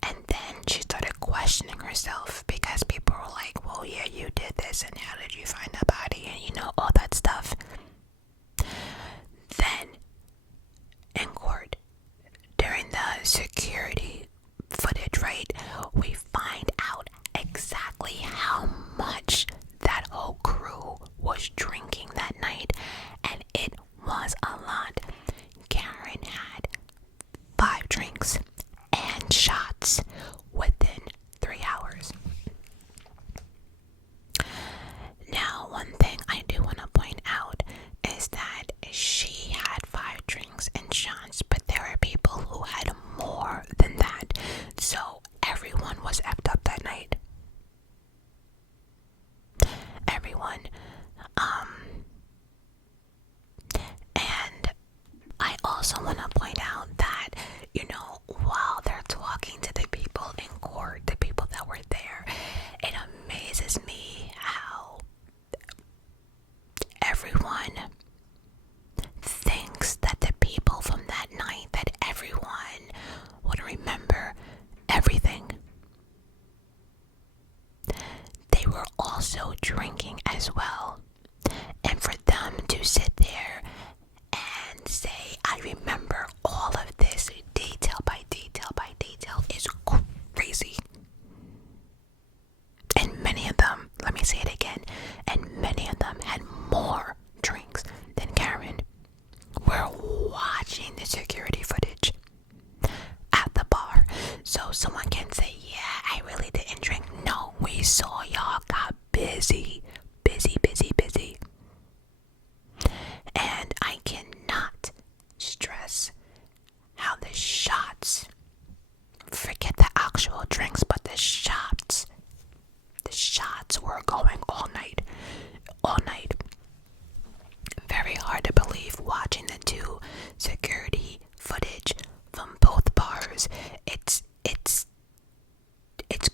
And then she started questioning herself because people were like, "Well, yeah, you did this, and how did you find the body?" And all that stuff. Then, in court, during the security footage, right, we find out exactly how much that whole crew was drinking that night, and it was a lot. Karen had 5 drinks and shots within 3 hours. Now, one thing I do want to point out is that she had 5 drinks and shots, but there are people who had more than that. So everyone was effed up that night. Everyone. And I also want to point out that, while they're talking to the people in court, the people that were there, it amazes me how everyone thinks that the people from that night, that everyone would remember everything. They were also drinking as well. And for them to sit there and say, "I remember all of this detail by detail by detail," is crazy. And many of them, let me say it again, and many of them had more drinks than Karen. We're watching the security footage at the bar, so someone can say, "Yeah, I really didn't drink." No, we saw y'all got busy. And I cannot stress how the shots, forget the actual drinks, but the shots were going all night. Very hard to believe watching the 2 security footage from both bars. It's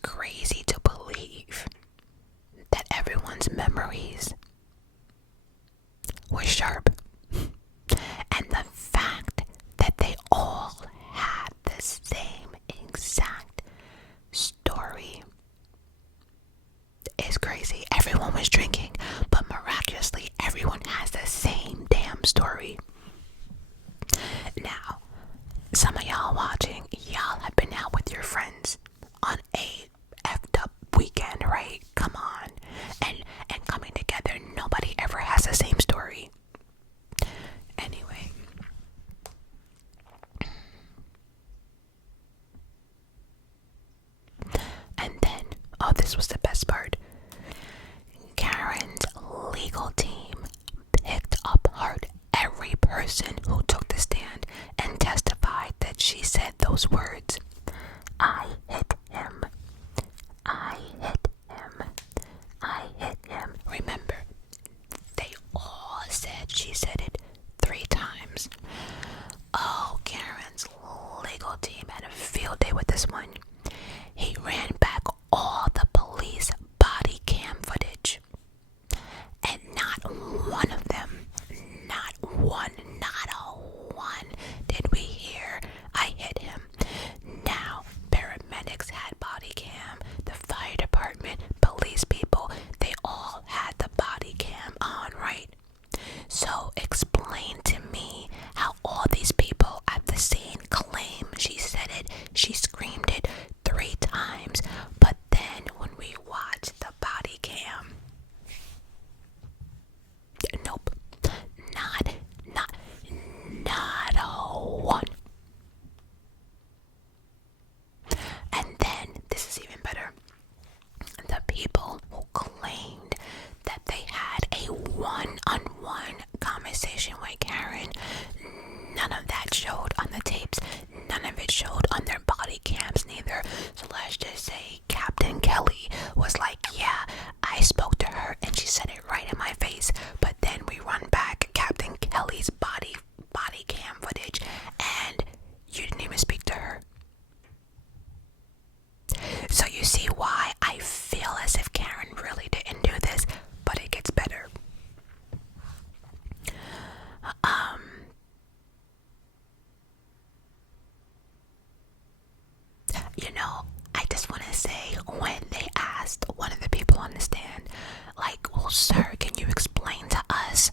crazy to believe that everyone's memories were sharp. is crazy. Everyone was drinking, but miraculously, everyone has the same damn story. Now, some of y'all watching, y'all have been out with your friends on a effed up weekend, right? Come on. And coming together, nobody ever has the same story. Anyway. And then, oh, this was the best part. Karen's legal team picked apart every person who took the stand and testified that she said those words. I hit him. I hit him. I hit him. Remember, they all said she said it 3 times. Oh, Karen's legal team had a field day with this one. He ran back all the police body cam footage. And not one of them, not a one, did we hear I hit him. Now, paramedics had body cam, the fire department, police people, they all had the body cam on, right? So explain to me how all these people at the scene claim she said it, she screamed it 3 times, but then when we watch the body cam, nope, not a one. And then, this is even better, the people who claimed that they had a one-on-one conversation with Karen, none of that showed on the tapes, none of it showed on their body cams neither. So let's just say Captain Kelly was like, yeah, I spoke to her and she said it right in my face, but then we run back Captain Kelly's body cam footage and you didn't even speak to her. So you see why I feel as if Karen really didn't do this, but it gets better. You know, I just want to say, when they asked one of the people on the stand, like, well, sir, can you explain to us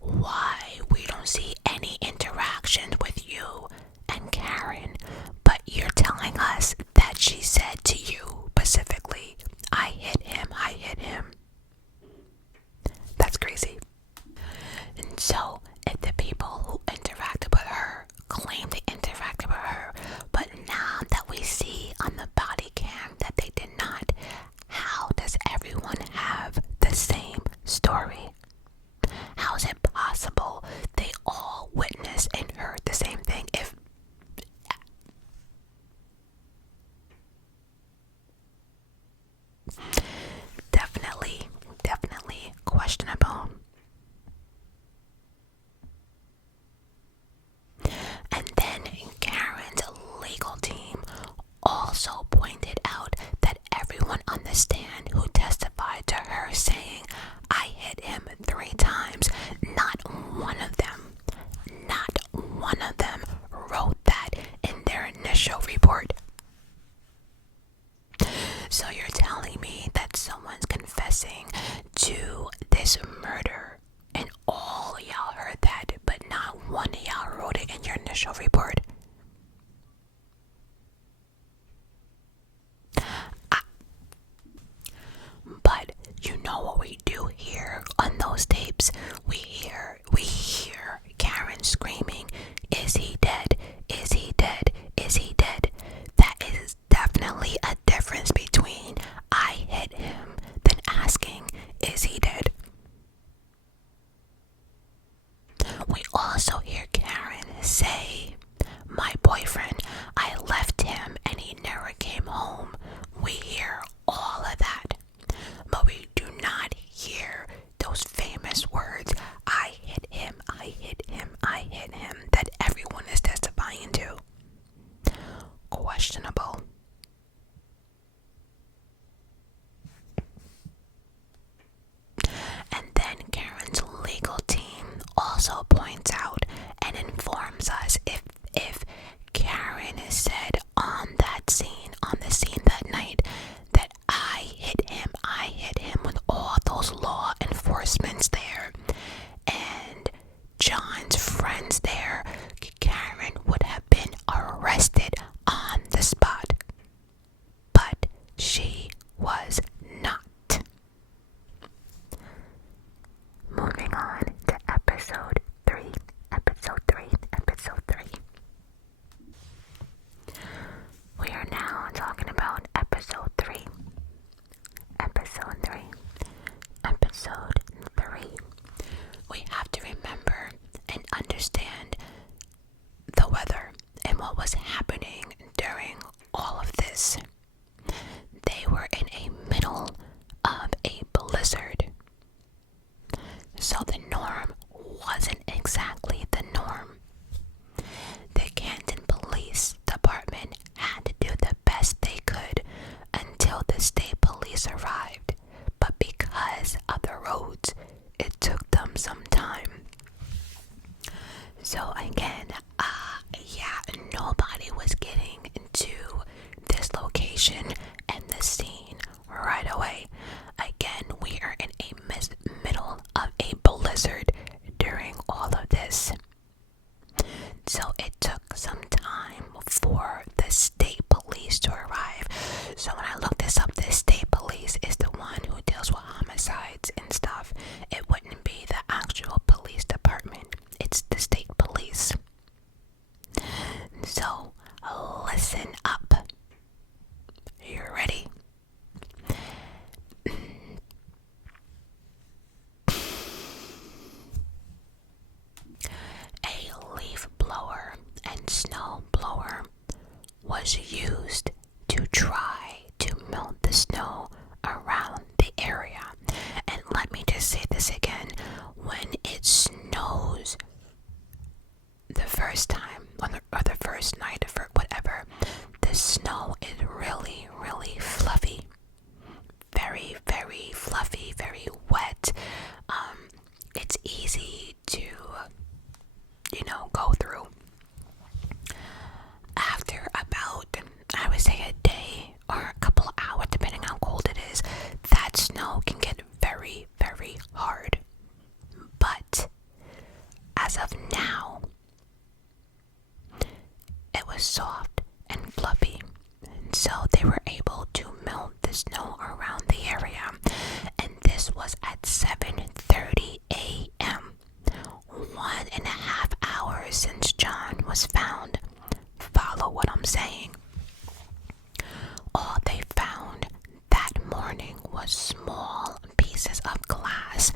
why we don't see any interaction with you and Karen, but you're telling us that she said to you specifically, I hit him. That's crazy. And so, if the people who interacted with her claim they interacted with her, but now that we see on the body cam that they did not, how does everyone have the same story? How is it possible they all witnessed and heard the same thing? If definitely questionable. And then Karen's legal team also pointed out that everyone on the stand who testified to her saying, I hit him 3 times, not one of them wrote that in their initial report. So you're telling me that someone's confessing to this murder and all y'all heard that, but not one of y'all wrote it in your initial report? But you know what we do hear on those tapes? We hear Karen screaming, is he dead? Is he dead? Is he dead? That is definitely a difference between I hit him than asking, is he dead? We also hear Karen say, my boyfriend, I left him and he never came home. We hear all of that, but we do not hear those famous words, I hit episode 3. Episode 3. We have to remember and understand the weather and what was happening during all of this. They were in a middle of a blizzard. So the norm wasn't exactly the norm. The Canton Police Department had to do the best they could until the state police arrived. But because of the roads, it took them some time. So again, nobody was getting into this location and the scene right away. Again, we are in a middle of a blizzard during all of this. So it took some time for the state police to arrive. So when I looked this up, the state police is the one who deals with homicides and stuff. It wouldn't be the actual police department. It's the state police. So listen up. You ready? A leaf blower and snow blower was used to try to melt the snow around the area. And let me just say this again. When it snows the first time, or the first night, or whatever, the snow is really, really fluffy. Very, very fluffy, very wet. It's easy to, go through. After about, I would say a day or a couple of hours, depending how cold it is, that snow can get very, very hard. But as of now, it was soft and fluffy, and so they were able to melt the snow around the area. And this was at 7:30 a.m. 1.5 hours since John was found. Follow what I'm saying. All they found that morning was small pieces of glass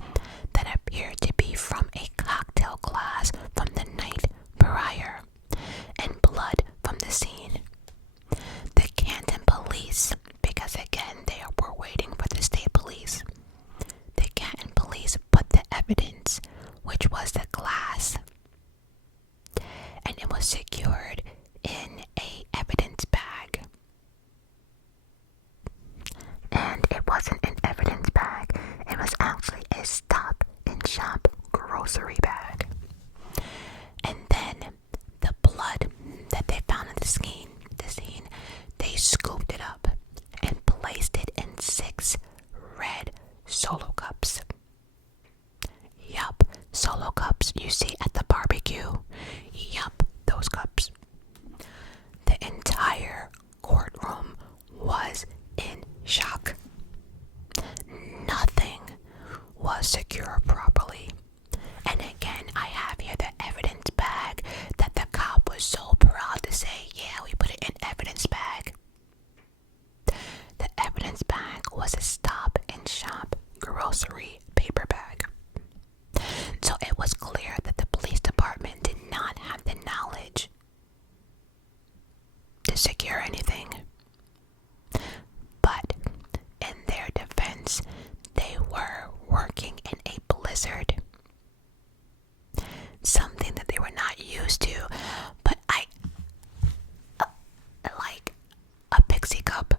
that appeared to be from a cocktail glass from the night prior, and blood from the scene. The Canton police, because again they were waiting for the state police, the Canton police put the evidence, which was the glass, and it was secured in a evidence bag. And it wasn't an evidence bag, it was actually a Stop and Shop grocery bag. And then the blood that they found in the scene, they scooped it up and placed it in 6 red Solo cups. Yup, Solo cups you see at the barbecue. Yup, those cups. The entire courtroom was in shock. Nothing was secure properly. And again, I have here the evidence bag that the cop was so proud to say, yeah, we put it in evidence bag. The evidence bag was a Stop and Shop grocery paper bag. So it was clear that the police department did not have the knowledge to secure anything. But in their defense, they were working in a blizzard. Something that they were not used to. But like a pixie cup,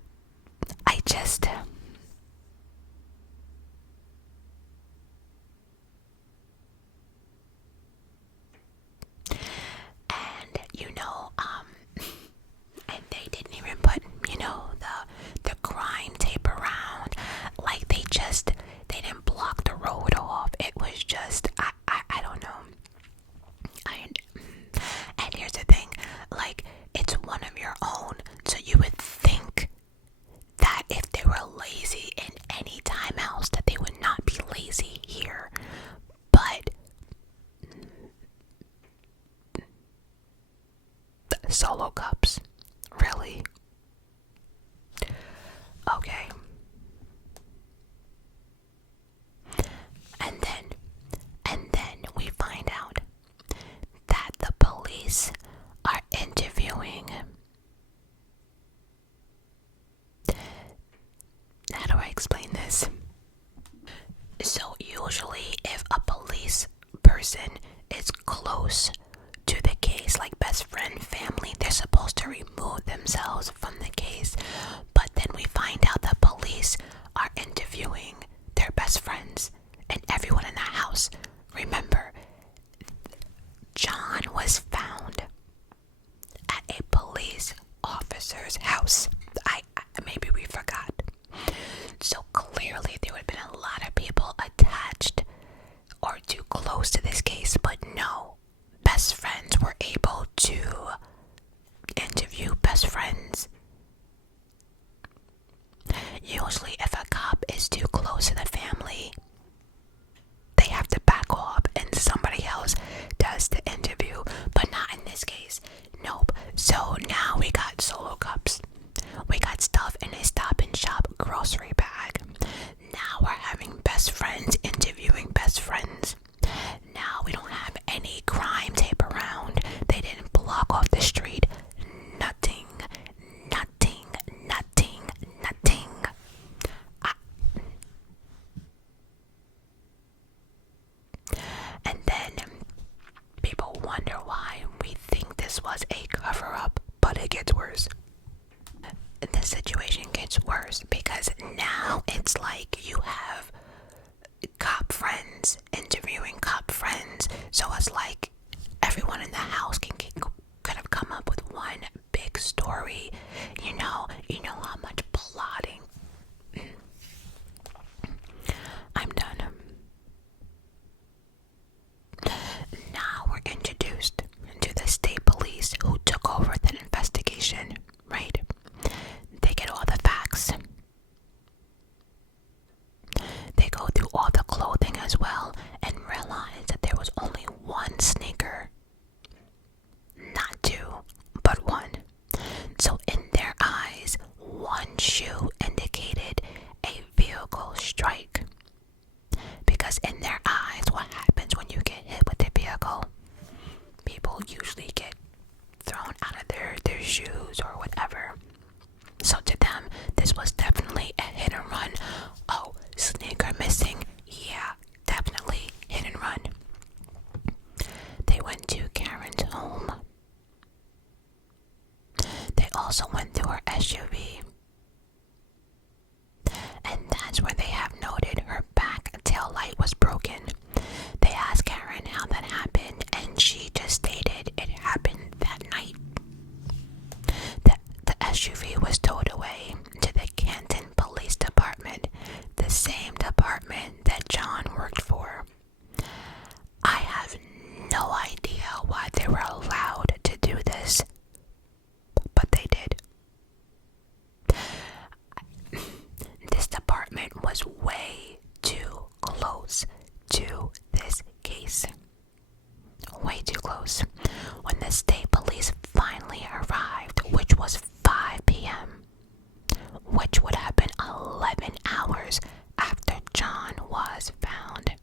hours after John was found.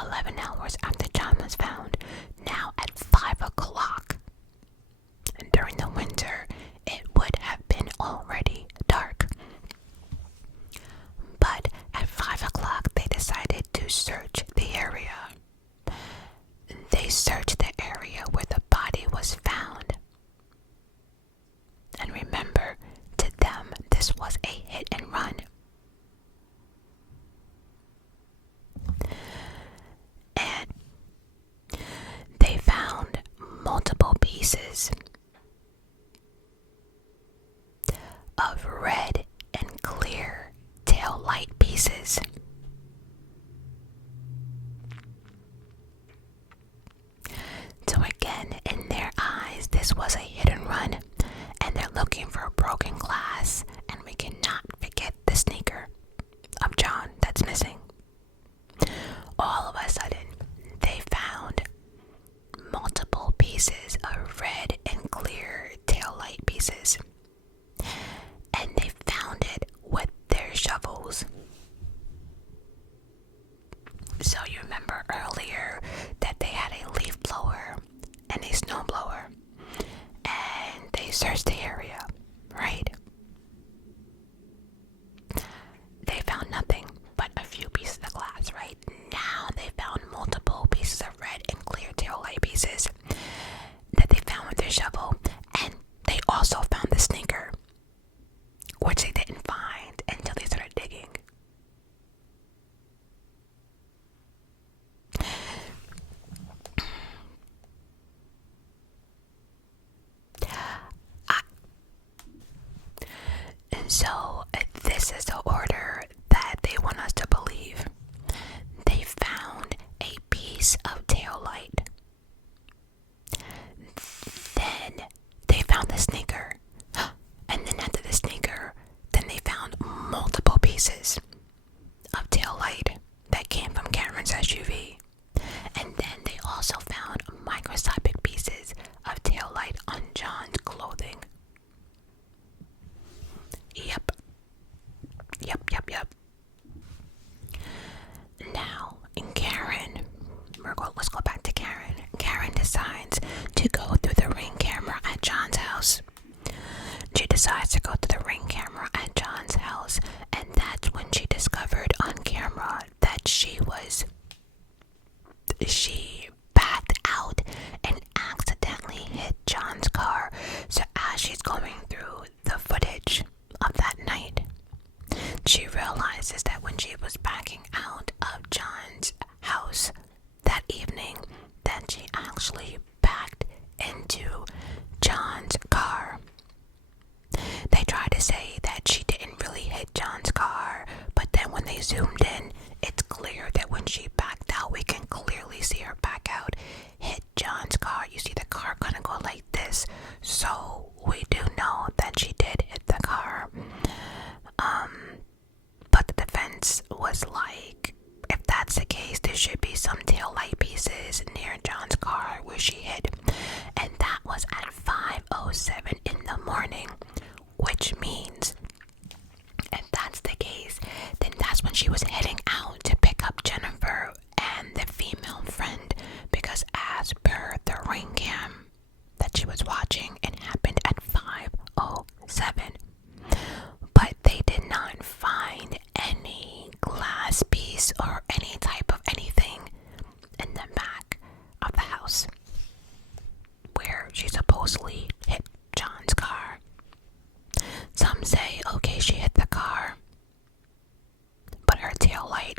11 hours after John was found, now at 5 o'clock. During the winter, it would have been already dark. But at 5 o'clock, they decided to search the area. They searched the area where the body was found. And remember, to them, this was a hit and run. And they found multiple pieces of red and clear tail light pieces. So again, in their eyes, this was a hit and run, and they're looking for a broken glass, and we cannot forget the sneaker of John that's missing. All of a sudden, they found multiple pieces of red and clear tail light pieces, and they found it with their shovels. So you remember earlier that they had a leaf blower and a snow blower, and they searched the area, right? They found nothing but a few pieces of glass, right? Now they found multiple pieces of red and clear tail light pieces that they found with their shovel, and they also found the sneaker, which they didn't find until they started digging. So this is the order that they want us to believe. They found a piece of tail light. Then they found the sneaker. And then after the sneaker, then they found multiple pieces of tail light that came from Cameron's SUV. And then they also found microscopic pieces of tail light on John's clothing. Yep. Now, Karen, let's go back to Karen. Karen decides to go through the Ring camera at John's house. She decides to go to the Ring camera at John's house, and that's when she discovered on camera that she backed out and accidentally hit John's car. So as she's going through the footage of that night, she realizes that when she was backing out of John's house that evening, that she actually backed into John's car. They tried to say that she didn't really hit John's car, but then when they zoomed in, it's clear that when she backed out, we can clearly see her back out, hit John's car. You see the car kind of go like this, so we do know that she did hit the car. But the defense was like, if that's the case, there should be some tail light pieces near John's car where she hit. And that was at 5:07 in the morning, which means if that's the case, then that's when she was heading out to pick up Jennifer and the female friend, because as per the Ring cam that she was watching, it happened at 5:07. But they did not find any glass piece or any type of anything in the back of the house where she supposedly hit John's car. Some say, okay, she hit the car, but her tail light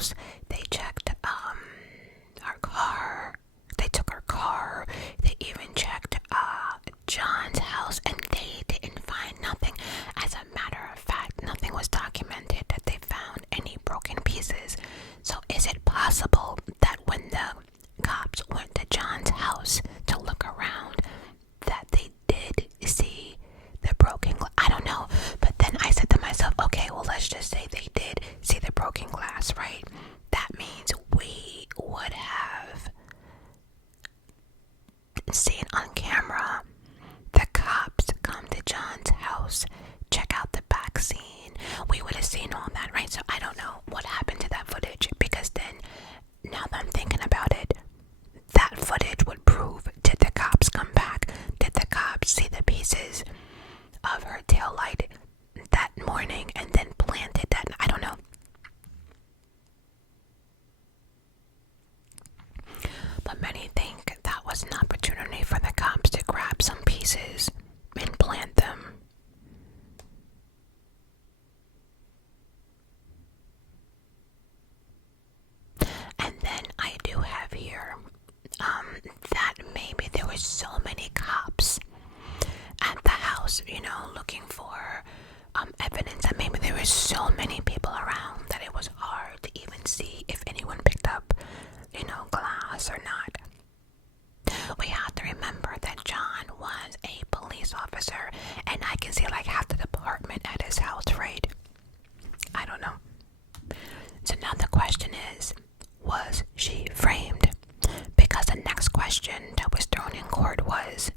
house. They checked our car. They took our car. They even checked John's house, and they didn't find nothing. As a matter of fact, nothing was documented that they found any broken pieces. So is it possible that when the cops went to John's house to look around, that they did see the broken glass? I don't know. But then I said to myself, okay, well, let's just say they did see the broken glass, right? That means we would have seen on camera the cops come to John's house, check out the back scene. We would have seen all that, right? So I don't know what happened to that footage, because then, now that I'm thinking about it, that footage would prove, did the cops come back? Did the cops see the pieces of her tail light that morning and then planted that? I don't know. But many think that was an opportunity for the cops to grab some pieces and plant them. And then I do have here that maybe there were so many cops at the house, looking for evidence, that maybe there were so many people around that it was hard to even see if anyone picked up, glass or not. We have to remember that John was a police officer, and I can see like half the department at his house, right? I don't know. So now the question is, was she framed? Because the next question that was thrown in court was,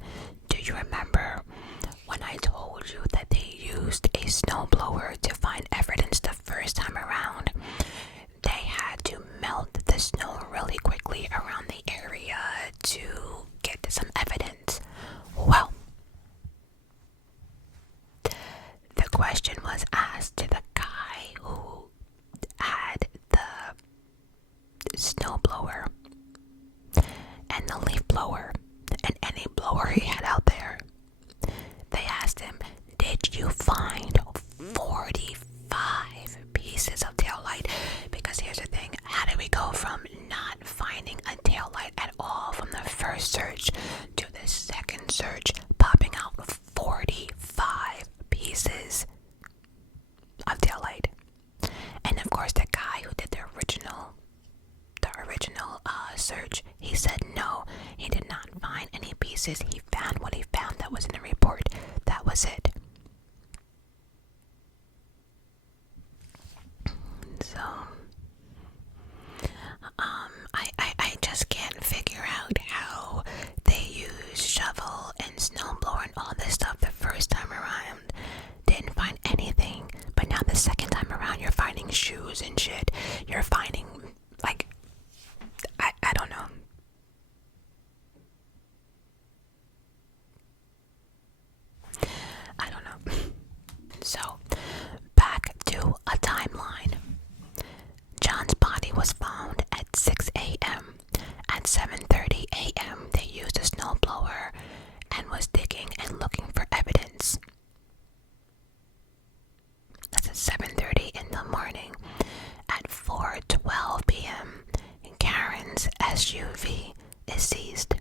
do you remember when I told you that they used a snowblower to find evidence the first time around? They had to melt the snow really quickly around the area to get some evidence. Well, the question was asked to the guy who had the snowblower and the leaf blower and any blower he had out there. They asked him, did you find 45 pieces of taillight? Because here's the thing, how do we go from not finding a taillight at all from the first search to the second search popping out 45 pieces of taillight? And of course the guy who did the original search, he said no, he did not find any pieces. He found what he found that was in the report. That was it. So I just can't figure out how they used shovel and snowblower and all this stuff the first time around, didn't find anything, but now the second time around you're finding shoes and shit. You're finding, like, I don't know. I don't know. So, back to a timeline. John's body was found at 6 a.m. At 7:30 a.m. they used a snowblower and was digging and looking for evidence. That's at 7:30 in the morning. At 4:12 p.m. Karen's SUV is seized.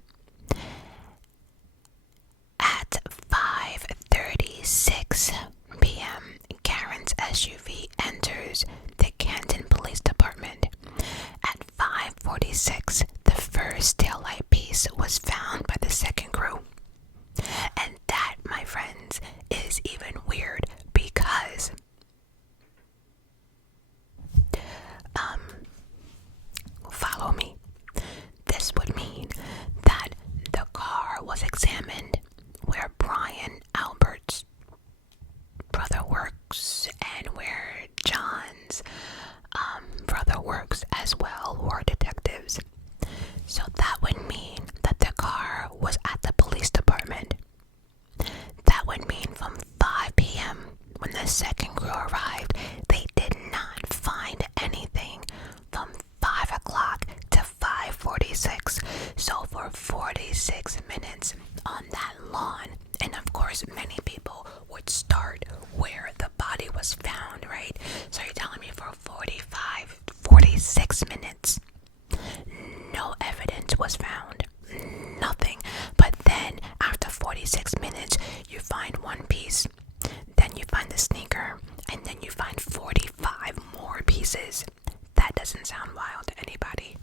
At 5:36 p.m. Karen's SUV enters the Canton Police Department. At 5:46, the first taillight piece was found by the second crew. And that, my friends, is even weird because follow me. This would mean that the car was examined where Brian Albert's brother works and where John's brother works as well, who are detectives. So that would mean that the car was at the police department. That would mean from 5 p.m. when the second crew arrived, they did not find anything from 5 o'clock to 5:46. So for 46 minutes on that lawn, and of course many people would start where the body was found, right? So you're telling me for 46 46 minutes. No evidence was found. Nothing. But then, after 46 minutes, you find one piece. Then you find the sneaker. And then you find 45 more pieces. That doesn't sound wild to anybody.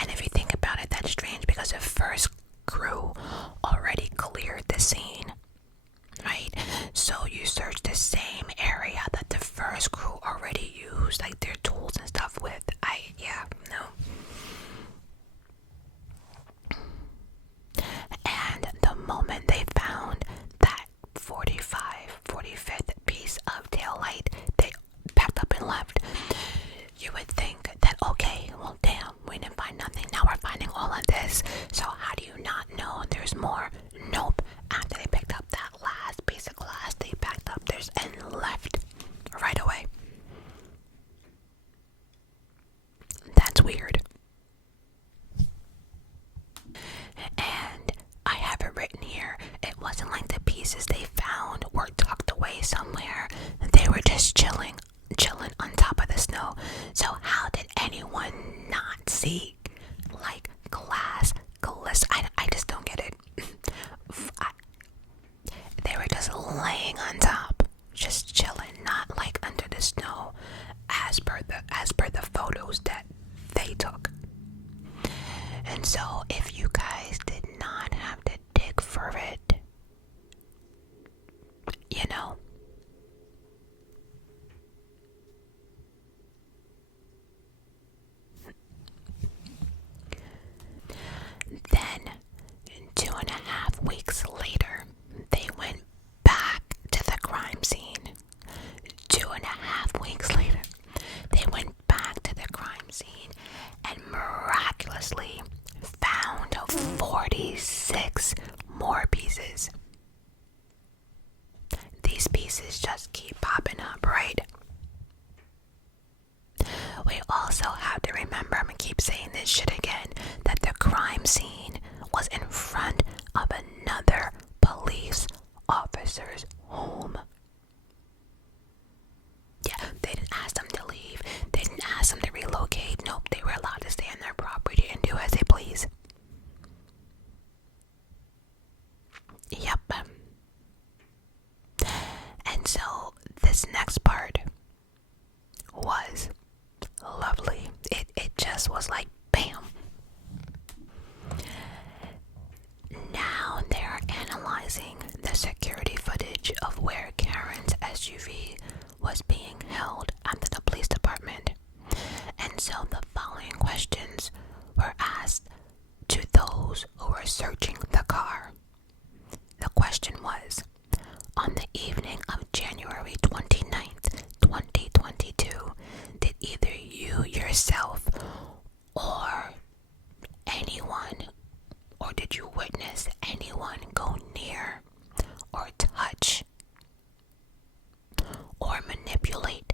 And if you think about it, that's strange because the first crew already cleared the scene, right? So you search the same area that the first crew already used, like their tools and stuff with. No. And the moment they found that 45th piece of tail light, they packed up and left. You would think that, okay, well, damn, we didn't find nothing. Now we're finding all of this. So how do you not know there's more? Nope. After they picked up that last piece of glass, they packed up theirs and left right away. That's weird. And I have it written here. It wasn't like the pieces they found were tucked away somewhere. They were just chilling on top of the snow. So how did anyone not see like glass glisten? I just don't get it. They were just laying on top, just chilling, not like under the snow, as per the photos that they took. And so if you guys did not have to dig for it, you know, then 2.5 weeks later, they went back to the crime scene. 2.5 weeks later, they went back to the crime scene and miraculously found 46 more pieces. These pieces just keep popping up, right? We also have to remember, I'm gonna keep saying this shit again, that the crime scene was in front of another police officer's home. Yeah, they didn't ask them to leave. They didn't ask them to relocate. Nope, they were allowed to stay on their property and do as they please. Yep. And so this next part was lovely. It just was like bam. Now they're analyzing the security footage of where Karen's SUV was being held at the police department. And so the following questions were asked to those who were searching the car. The question was, on the evening of January 29th, 2022, did either you yourself or anyone, or did you witness anyone go near or touch or manipulate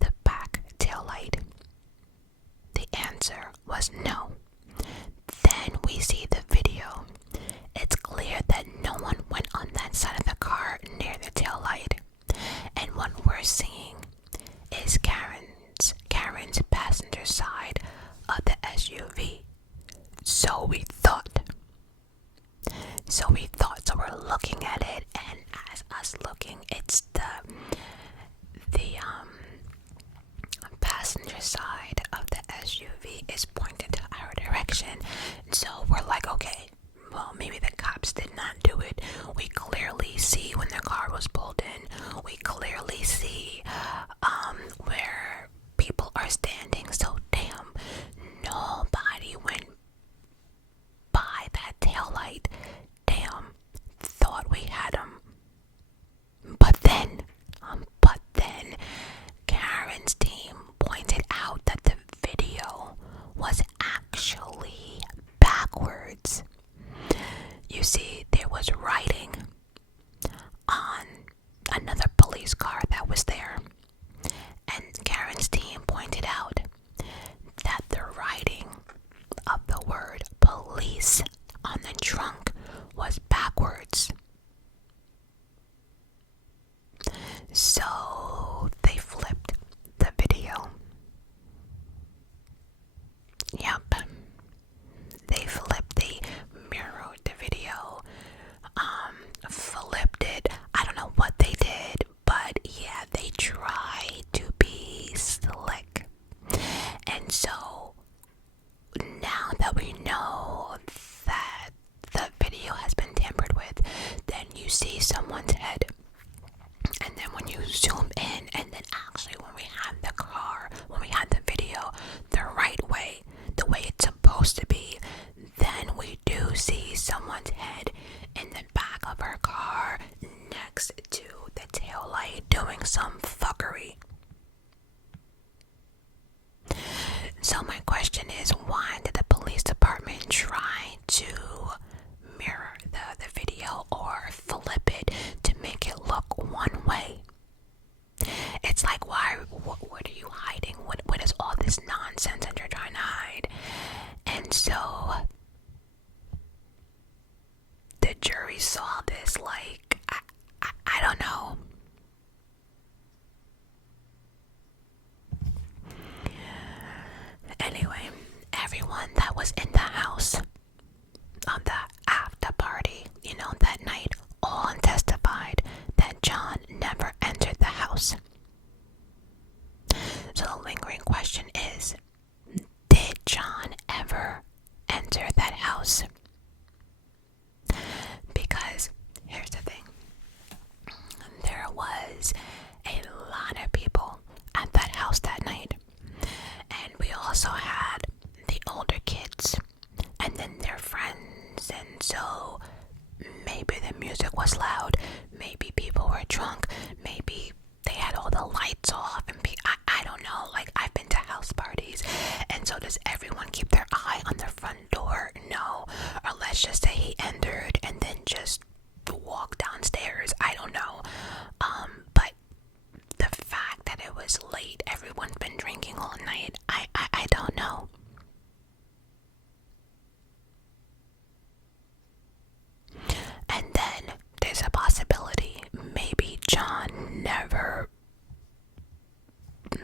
the back taillight? The answer was no. Then we see the video. It's clear that no one went on that side of the car near the taillight. And what we're seeing is Karen's passenger side of the SUV. So we thought. So we're looking at it, and as us looking, it's the passenger side of the SUV is pointed to our direction. So we're like, okay, well, maybe the cops did not do it. We clearly see when the car was pulled in. We clearly see where people are standing. So damn, nobody went by that taillight. Damn, thought we had him. But then Karen's team pointed out that the video was actually backwards. You see, there was writing on another police car that was there. And Karen's team pointed out that the writing of the word police on the trunk was backwards. So some fuckery. So my question is, why did the police department try to mirror the video or flip it to make it look one way? It's like, why? What are you hiding? What is all this nonsense that you're trying to hide? And so the jury saw this like, I don't know. Anyway, everyone that was in the house on the after party, that night, all testified that John never entered the house. So the lingering question is, did John ever enter that house? Because here's the thing. There was a lot of people at that house that night. And we also had the older kids and then their friends. And so maybe the music was loud. Maybe people were drunk. Maybe they had all the lights off. And I don't know. Like, I've been to house parties. And so does everyone keep their eye on the front door? No. Or let's just say he entered and then just walked downstairs. I don't know. But the fact that it was late, everyone's been drinking all night, I don't know. And then there's a possibility maybe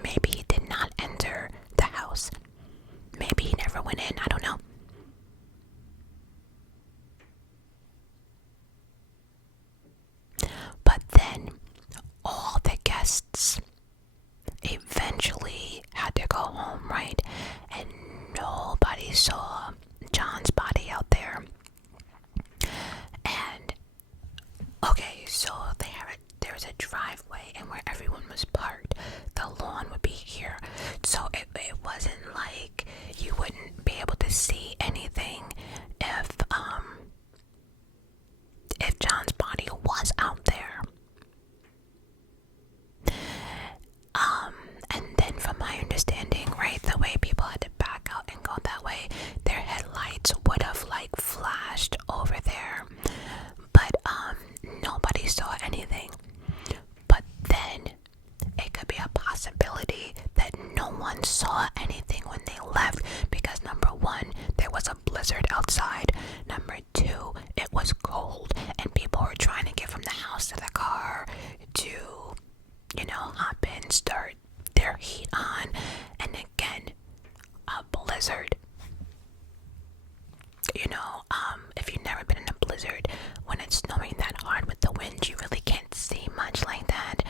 maybe he did not enter the house. Maybe he never went in, I don't know. But then all the guests eventually had to go home, right? And nobody saw John's body out there. And okay, so there was a driveway, and where everyone was parked, the lawn would be here. So it wasn't like you wouldn't be able to see anything if John's body was out there. And then from my understanding, right, the way people had to back out and go that way, their headlights would have like flashed over there. But nobody saw anything. But then it could be a possibility that no one saw anything when they left, because number one, there was a blizzard outside. Number two, it was cold and people were trying to get from the house to the car to, hop in, start their heat on, and again, a blizzard. If you've never been in a blizzard, when it's snowing that hard with the wind, you really can't see much like that.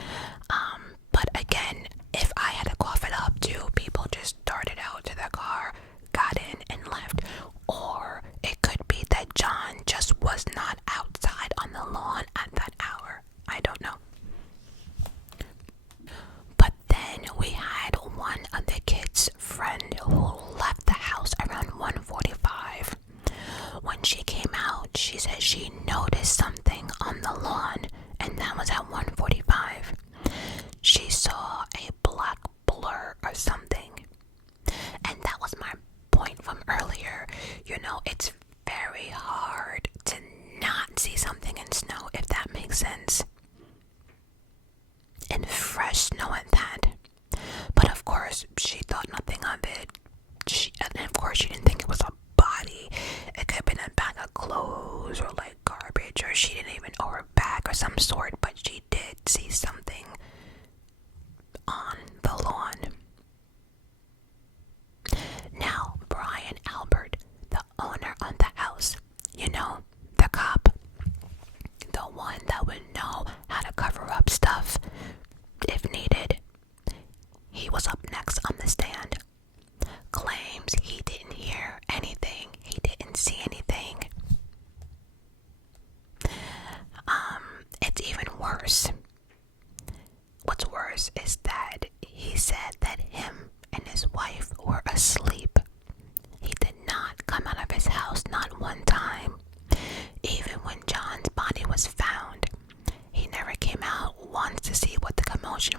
But again, if I had to cough it up too, people just darted out to the car, got in, and left. Or it could be that John just was not outside on the lawn at that hour. I don't know. But then we had one of the kids' friend who left the house around 1:45. When she came out, she said she noticed something on the lawn, and that was at 1:45. She saw a black blur or something. And that was my point from earlier. It's very hard to not see something in snow, if that makes sense. And fresh snow at that. But of course, she thought nothing of it. And of course, she didn't think it was a body. It could have been a bag of clothes or like garbage, or she didn't even know her bag or some sort, but she did see something on the lawn. Now, Brian Albert, the owner of the house, the cop, the one that would know how to cover up stuff if needed, he was up next on the stand. Claims he didn't hear anything, he didn't see anything. It's even worse. What's worse is that he said that him and his wife were asleep. He did not come out of his house, not one time. Even when John's body was found, he never came out once to see what the commotion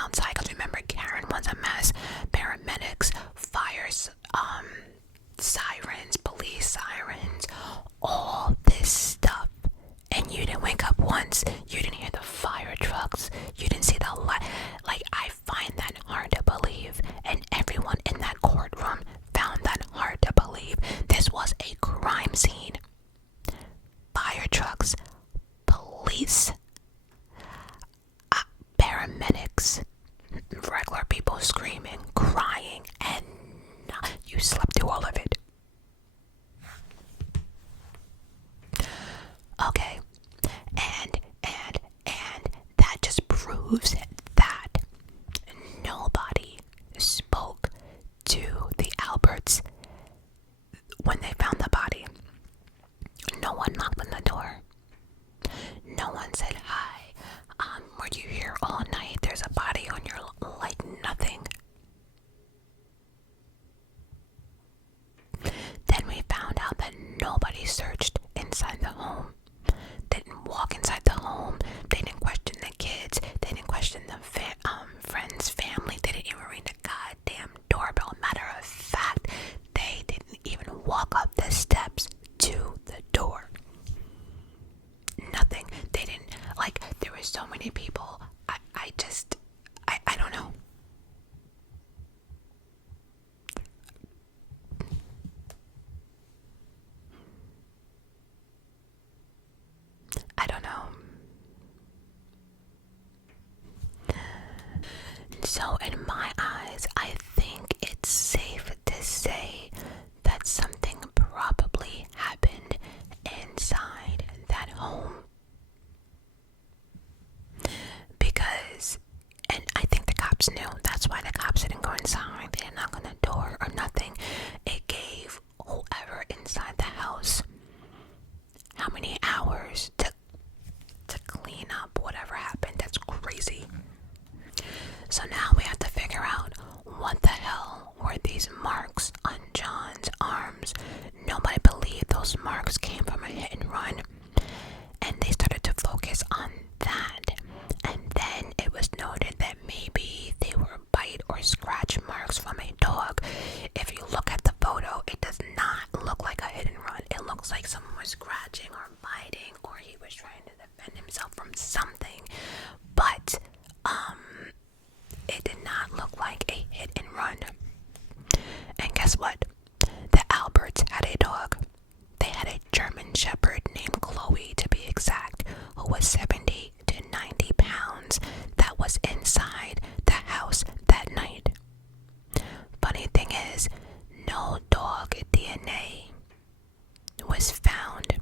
outside, because remember, Karen was a mess. Paramedics, fires, sirens, police sirens, all this stuff. And you didn't wake up once. You didn't hear the fire trucks. You didn't see the light. Like, I find that hard to believe. And everyone in that courtroom found that hard to believe. This was a crime scene. Fire trucks, police, paramedics, regular people screaming, crying, and you slept through all of it. Okay, and that just proves that nobody spoke to the Alberts when they found the body. No one knocked on the door. No one said, hi, were you here all night? There's a body on your, like, nothing. Then we found out that nobody searched inside the home. They didn't walk inside the home. They didn't question the kids. They didn't question the friend's family. They didn't even ring the goddamn doorbell. Matter of fact, they didn't even walk up the steps to the door. Nothing. They didn't, like, there were so many people. I don't know. I don't know. So in my eyes, I think it's safe to say that something probably happened inside that home. Because, and I think the cops knew. That's why the cops didn't go inside. They didn't knock on the door or nothing. It gave whoever inside the house how many hours to clean up whatever happened. That's crazy. So now we have to figure out, what the hell were these marks on John's arms? Nobody believed those marks came from a hit and run. And they started to focus on that. And then it was noted that maybe they were bite or scratch marks from a dog. If you look at the photo, it does not look like a hit and run. It looks like someone was scratching or biting, or he was trying to defend himself from something. But it did not look like a hit and run. And guess what? The Alberts had a dog. They had a German Shepherd named Chloe, to be exact, who was 70 to 90 pounds, that was inside the house that night. Funny thing is, no dog DNA was found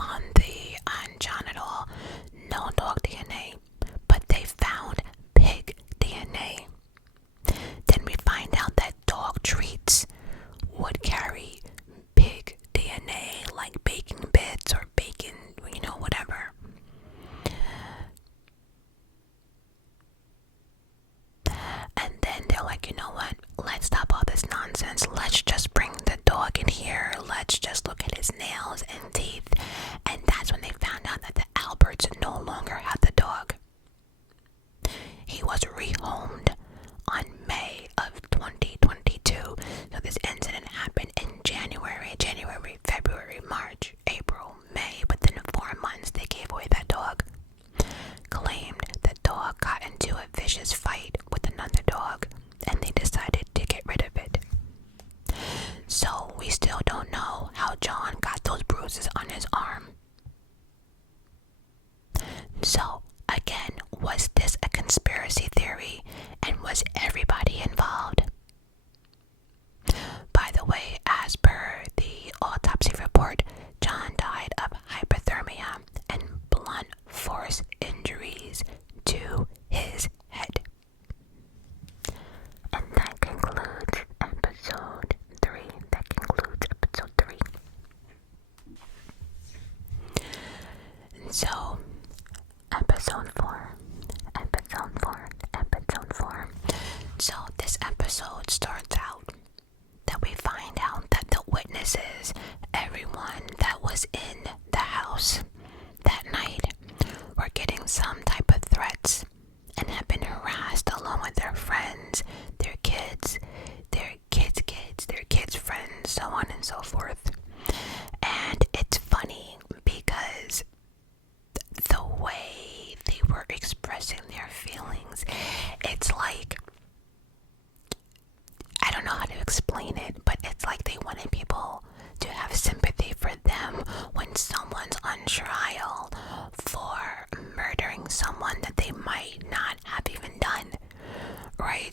on John at all. No dog DNA, but they found pig DNA. Then we find out that dog treats would carry pig DNA, like bacon bits or bacon, whatever. And then they're like, you know what? Let's stop all this nonsense. Let's just bring the dog in here. Let's just look at his nails and teeth. And that's when they found out that the Alberts no longer had the dog. He was rehomed on May of 2022. So this incident happened in January, February, March, April, May. Within 4 months, they gave away that dog. Claimed the dog got into a vicious fight with another dog, and they decided to get rid of it. So we still don't know how John got those bruises on his arm. So again, was this a conspiracy theory, and was everybody involved? By the way, as per the autopsy report, John died of hypothermia and blunt force injuries to his head.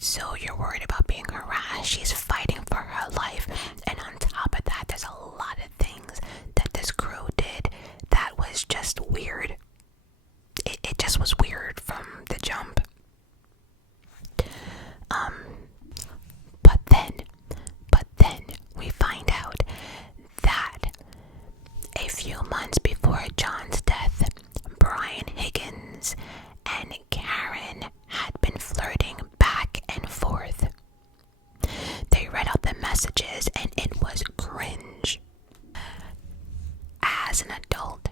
So you're worried about being harassed. She's fighting for her life. And on top of that, there's a lot of things that this crew did that was just weird. It just was weird from the jump. But then we find out that a few months before John's death, Brian Higgins and Karen had been flirting back and forth. They read out the messages and it was cringe. As an adult,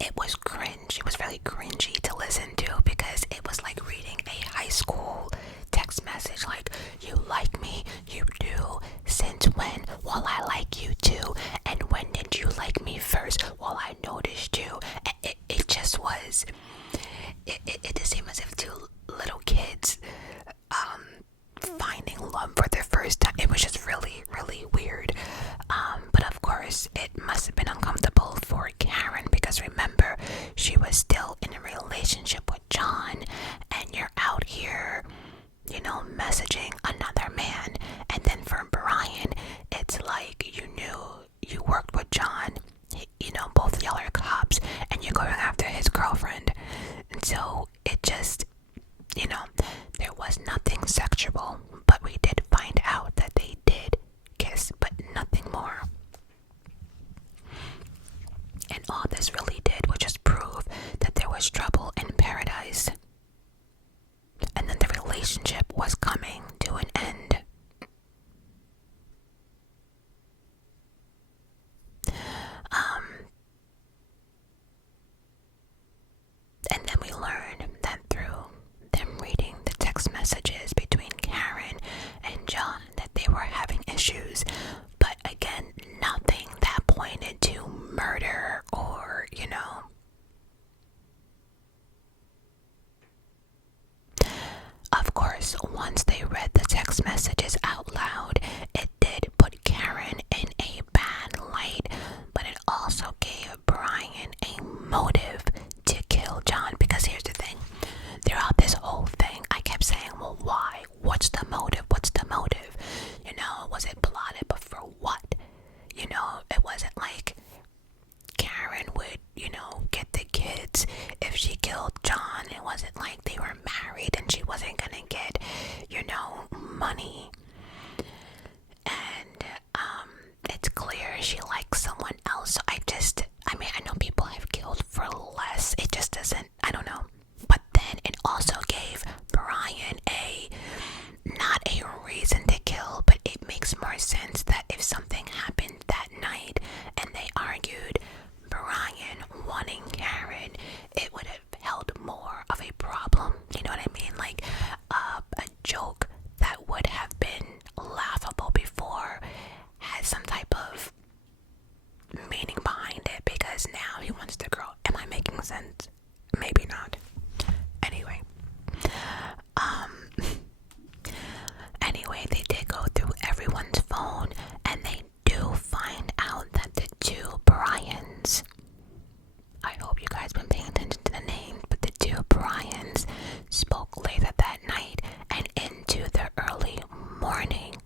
it was cringe. It was really cringy to listen to because it was like reading a high school text message like, you like me, you do, since when? Well, I like you too, and when did you like me first? Well, I noticed you. It just was, it just seemed as if two little kids finding love for their first time. It was just really, really weird. But of course, it must have been uncomfortable for Karen because remember, she was still in a relationship with John, and you're out here, messaging another man. And then for Brian, it's like you knew you worked with John, both of y'all are cops, and you're going after his girlfriend. And so it just, there was nothing sexual, but we did find out that they did kiss, but nothing more. And all this really did was just prove that there was trouble in paradise, and then the relationship was coming to an end. And then we learned that through them reading the text messages between Karen and John that they were having issues, but again, nothing that pointed to murder or, Of course, once they read the text messages out loud, it did put Karen in a bad light, but it also gave Brian a motive to kill John. Because here's the thing, throughout this whole thing, I kept saying, well, why? What's the motive? What's the motive? Was it plotted, but for what? It wasn't like Karen would, get the kids if she killed John. It wasn't like they were married and she wasn't gonna get, money. And it's clear she likes someone else. So I know people have killed for less. It just doesn't, I don't know. But then it also gave Brian not a reason to kill, but it makes more sense that if something happened that night and they argued, Brian wanting Karen, it would have held more of a problem. You know what I mean? Like a joke that would have been laughable before had some type of meaning behind it, because now he wants the girl. Am I making sense? Maybe not. Anyway, they did go through everyone's phone, and they do find out that the two Bryans, I hope you guys been paying attention to the names, but the two Bryans spoke later that night and into the early morning.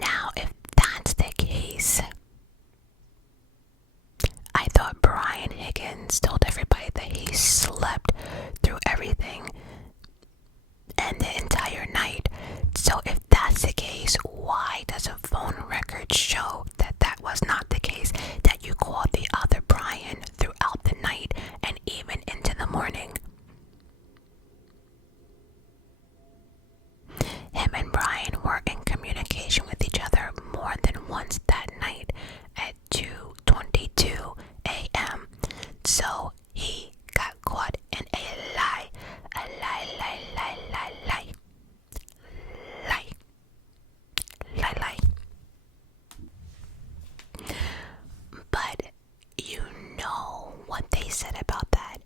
Now, if that's the case, I thought Brian Higgins told everybody that he slept through everything and the entire night. So if that's the case, why does a phone record show that that was not the case, that you called the other Brian throughout the night and even into the morning? Him and Brian were in communication with each other more than once that night at 2:22 a.m. So he got caught in a lie. But you know what they said about that.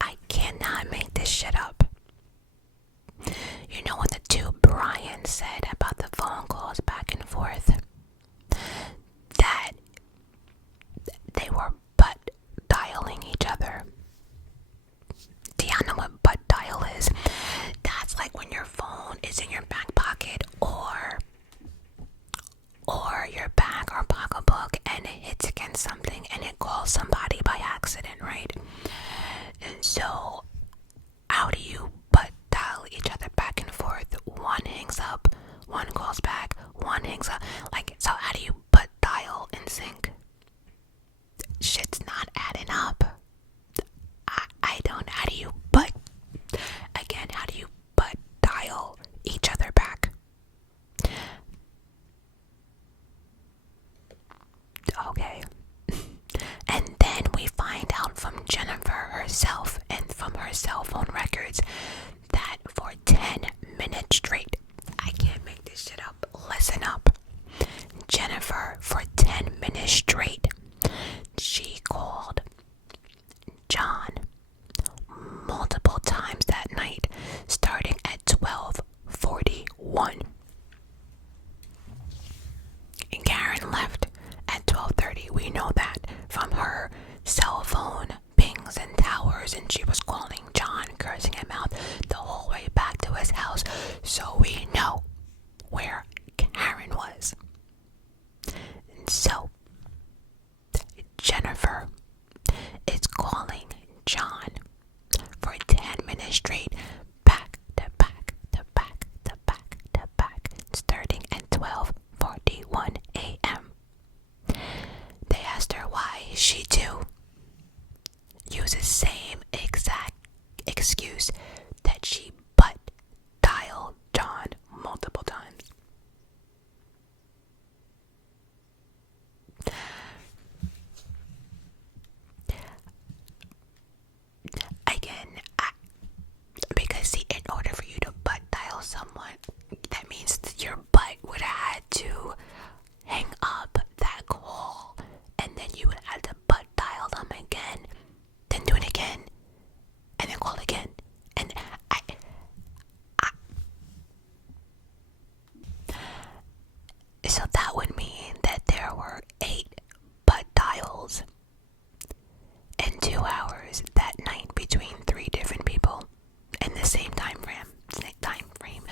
I cannot make this shit up. You know what the two Bryans said about the phone calls back and forth? That they were butt dialing each other. Do y'all know what butt dial is? when your phone is in your back pocket or your bag or pocketbook and it hits against something and it calls somebody by accident, right? And so how do you butt dial each other back and forth? One hangs up, one calls back, one hangs up. Like, so how do you butt dial in sync? Shit's not adding up. I don't. How do you butt dial each other back? Okay. And then we find out from Jennifer herself and from her cell phone records that for 10 minutes straight, I can't make this shit up, listen up. Jennifer, for 10 minutes straight, she called John multiple times that night, starting at 12:41. And Karen left at 12:30. We know that from her cell phone pings and towers, and she was calling John, cursing him out the whole way back to his house. So we know where Karen was. And so Jennifer is calling John for 10 minutes straight, back to back to back to back to back, starting at 12:41 a.m. They asked her why she too uses same exact excuse that she butt dialed John multiple times. Again, because see, in order for you to butt dial someone, that means that your butt would have had to hang up that call, and then you would have to butt dial them again, then do it again, and then call again. And so that would mean that there were 8 butt dials in 2 hours that night between 3 different people in the same time frame.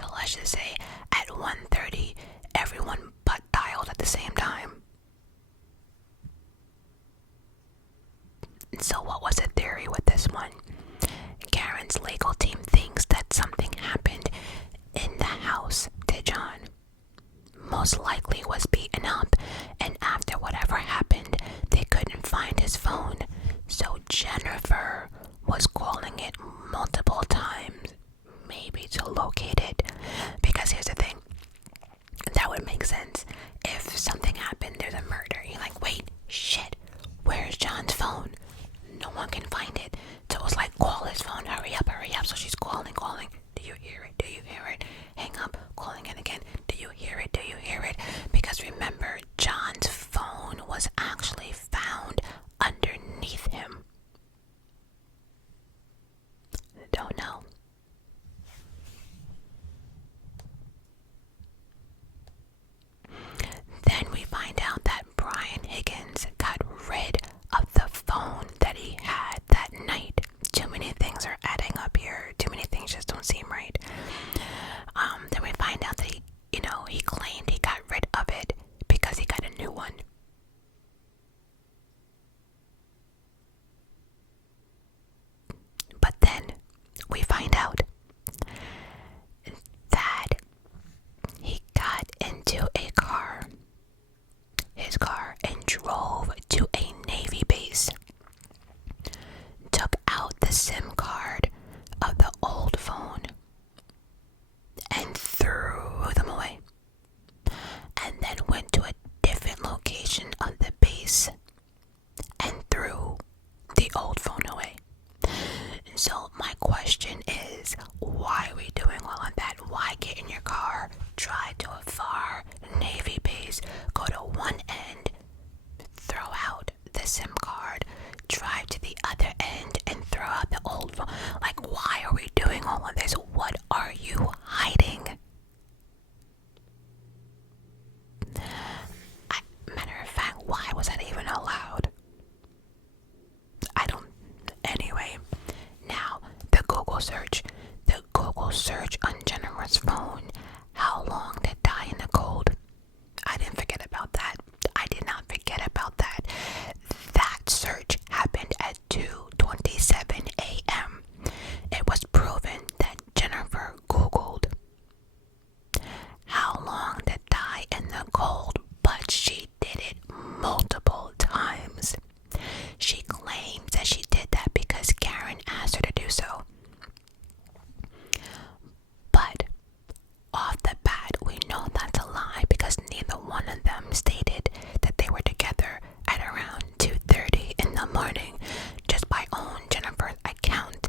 So let's just say at 1:30 everyone butt dialed at the same time. So what was the theory with this one? Karen's legal team thinks that something happened in the house to John. Most likely was beaten up, and after whatever happened, they couldn't find his phone. So Jennifer was calling it multiple times, maybe to locate it. Because here's the thing, that would make sense. If something happened, there's a murder, you're like, wait, shit, where's John's phone? No one can find it. So it was like, call his phone, hurry up. So she's calling. Do you hear it? Do you hear it? Hang up, calling it again. Do you hear it? Do you hear it? Because remember, John's phone was actually found underneath him. Don't know. Then we find out that Brian Higgins got rid of the phone that he had that night. Too many things are adding up here. Too many things just don't seem right. Then we find out that he claimed he got rid of it because he got a new one. But then we find out that he got into his car, and drove to a Navy base, took out the SIM card of the old phone, and threw them away, and then went to a different location of the base and threw the old phone away. So my question is, why are we doing all of that? Why get in your car, drive to a far Navy base, go to one end, throw out the SIM card, drive to the other end, and throw out the old phone? Like, why are we doing all of this? What are you hiding? Matter of fact, why was that even allowed? Anyway, now the Google Google search on Jennifer's phone, how long to die in the cold. I didn't forget about that. I did not forget about that. That search happened at 2:27 a.m. It was proven that Jennifer Googled how long to die in the cold, but she did it multiple times. She claims that she did that because Karen asked her to do so. But off the bat, we know that's a lie because neither one of them stated that they were together at around 2:30 in the morning. Just by own Jennifer's account,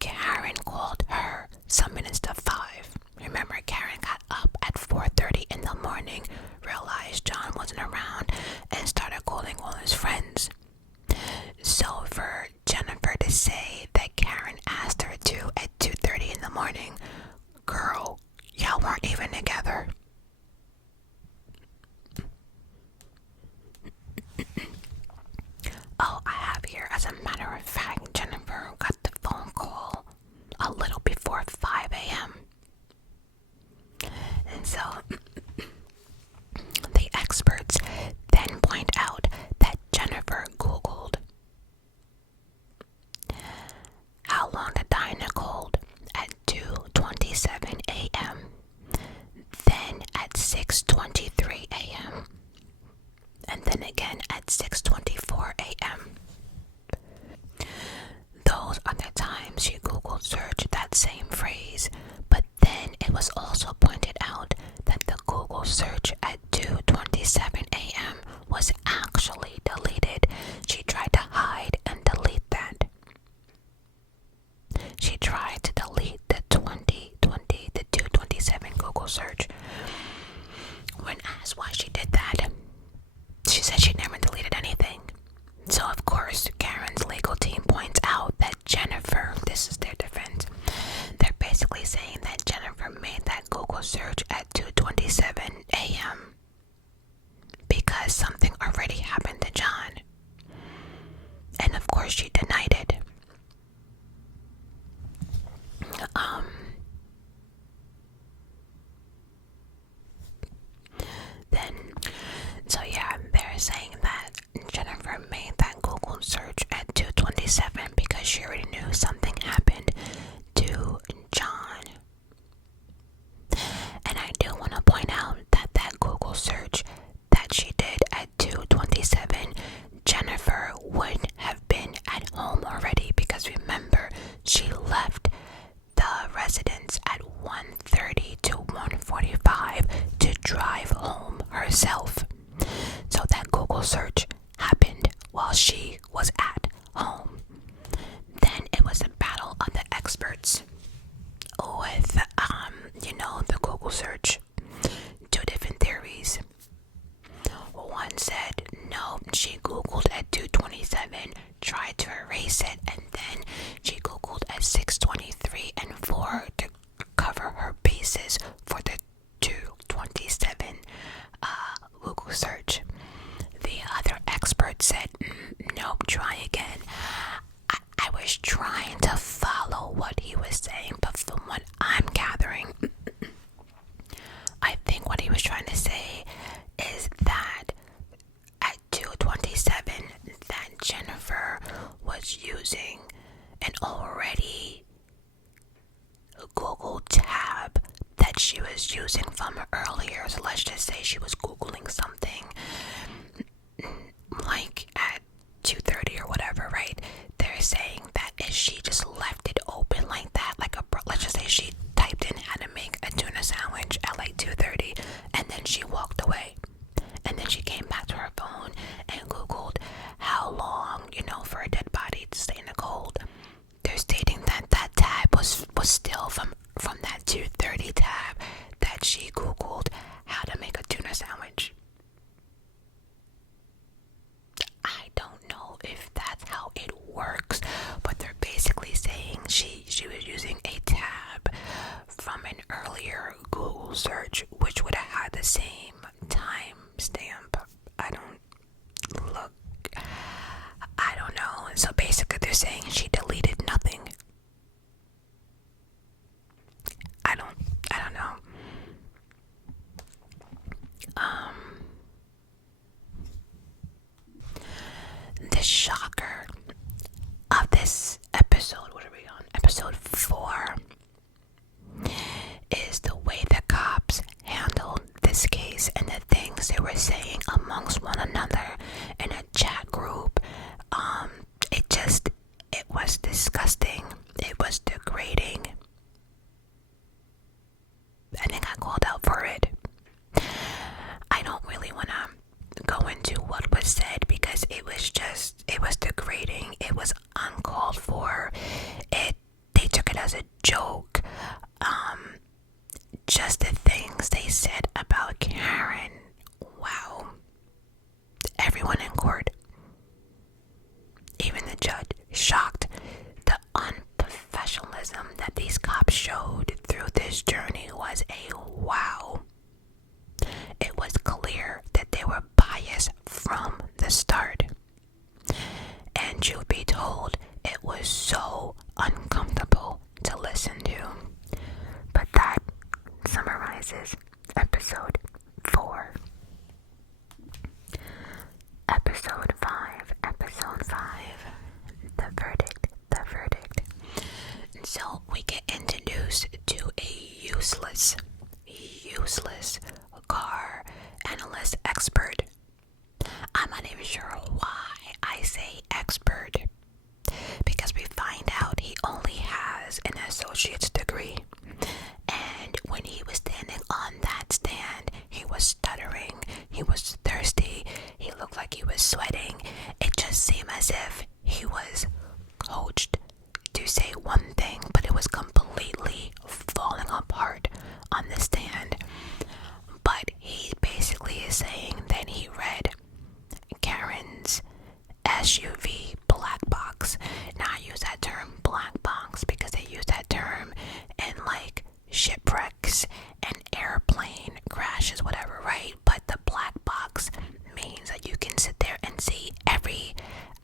Karen called her some minutes to 5. Remember, Karen got up at 4:30 in the morning, realized John wasn't around, and started calling all his friends. So for Jennifer to say that Karen asked her to at 2:30 in the morning, girl, y'all weren't even together. Oh, I have here, as a matter of fact, Jennifer got the phone call a little before 5 a.m. And so the experts then point out that Jennifer Googled how long to die in the cold at 2:27 a.m., then at 6:23 a.m., and then again at 6:24 a.m. Those are the times she Googled searched that same phrase, but then it was also pointed out that the Google search at 2:27 a.m. was actually deleted. She tried to hide and delete that. She tried to delete the 227 Google search. When asked why she did that, she said she never deleted anything. So of course, Karen's legal team points out that Jennifer, this is their defense, they're basically saying that Jennifer made that Google search at 2:27 a.m. because something already happened to John. And of course she denied it. They're saying that Jennifer made that Google search at 2:27 because she already knew something happened to John. And I do want to point out that that Google search that she did at 2:27, Jennifer would have been at home already because remember, she left the residence at 1:30 to 1:45 to drive home herself. So that Google search happened while she was at home. Then it was a battle of the experts with, the Google search. Two different theories. One said, no, she Googled at 2:27, tried to erase it, and then she Googled at 6:23 and 4 to cover her bases for the 2:27 Google search. The other expert said, nope, try again. I was trying to follow what he was saying, but from what I'm gathering, I think what he was trying to say is that at 2:27 that Jennifer was using an already Google tab that she was using from earlier. So let's just say she was Googling something like at 2:30 or whatever, right? They're saying that if she just left it open like that, let's just say she typed in how to make a tuna sandwich at like 2:30 and then she walked away. And then she came back to her phone and Googled how long, for a dead body to stay in the cold. They're stating that that tab was still from that 2:30 tab that she Googled how to make a tuna sandwich. I don't know if that's how it works, but they're basically saying she was using a tab from an earlier Google search, which would have had the same time stamp. I don't know. So basically they're saying she deleted nothing. a joke. Just the things they said about Karen. Wow. Everyone in court, even the judge, shocked. The unprofessionalism that these cops showed through this journey was a wow. It was clear that they were biased from the start. And truth be told, it was so uncomfortable to listen to. But that summarizes episode 4. Episode 5. The verdict. So we get introduced to a useless car analyst expert. I'm not even sure why I say expert, because we find out he only has an associate's degree. And when he was standing on that stand, he was stuttering, he was thirsty, he looked like he was sweating. It just seemed as if he was coached to say one thing, but it was completely falling apart on the stand. But he basically is saying that he read Karen's SUV black box. Now I use that term black box because they use that term in like shipwrecks and airplane crashes, whatever, right? But the black box means that you can sit there and see every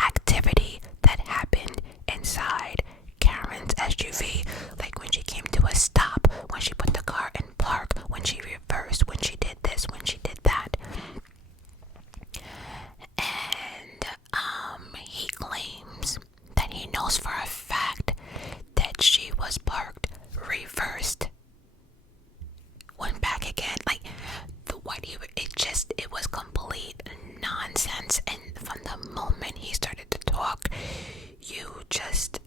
activity that happened inside Karen's SUV. Like when she came to a stop, when she put the car in park, when she reversed, when she did this, when she did that. And he claims that he knows for a fact that she was parked, reversed, went back again. Like it was complete nonsense. And from the moment he started to talk, you just,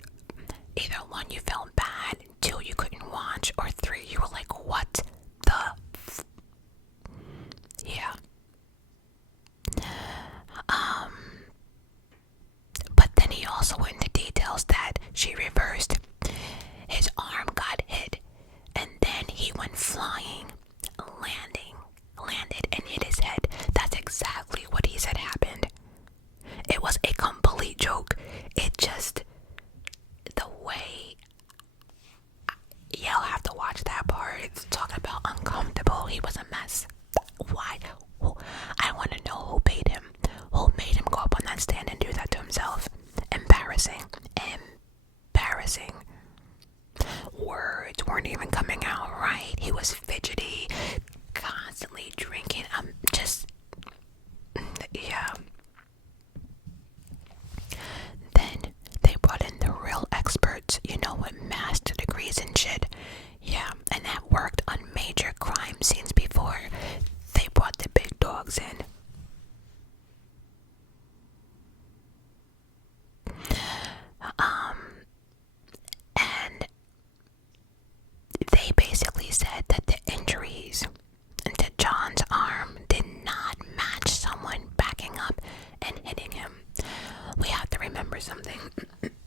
either one, you felt bad, 2, you couldn't watch, or 3, you were like, what the yeah. But then he also went into details that she reversed, his arm got hit, and then he went flying, landed and hit his head. That's exactly what he said happened. It was a complete joke. It just, the way, you'll have to watch that part. It's talking about uncomfortable. He was a mess. Why? I want to know who paid him. Who made him go up on that stand and do that to himself? Embarrassing. Words weren't even coming out right. He was fidgety, constantly drinking. Yeah. Then they brought in the real experts, with master degrees and shit. Yeah, and that worked on major crime scenes before. They brought the big dogs in. And they basically said that the injuries to John's arm did not match someone backing up and hitting him. We have to remember something.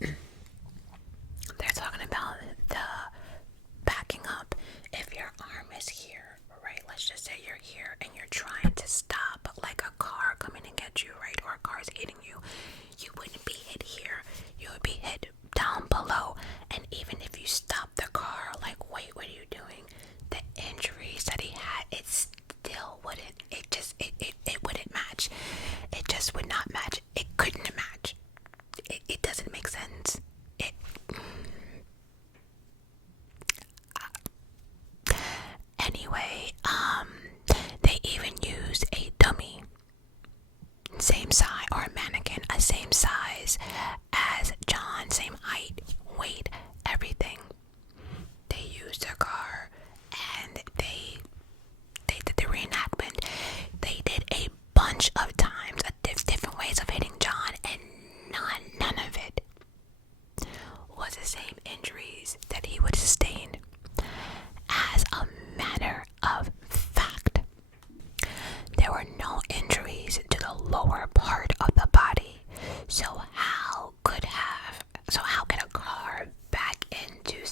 They're talking about the backing up. If your arm is here, right? Let's just say you're here and you're trying to stop like a car coming to get you, right? Or a car's hitting you. You wouldn't be hit here. You would be hit down below. And even if you stop the car, like, wait, what are you doing? The injuries that he had, it still wouldn't. It wouldn't match. It just would not match. It couldn't match. It doesn't make sense. Anyway, they even used a dummy, same size, or a mannequin, same size as John, same height, weight, everything. They used a car, and they did the reenactment. They did a bunch of times, different ways of hitting John, and none of it was the same injuries that he would sustain. As a matter of fact, there were no injuries to the lower part of the body. So how could a car back into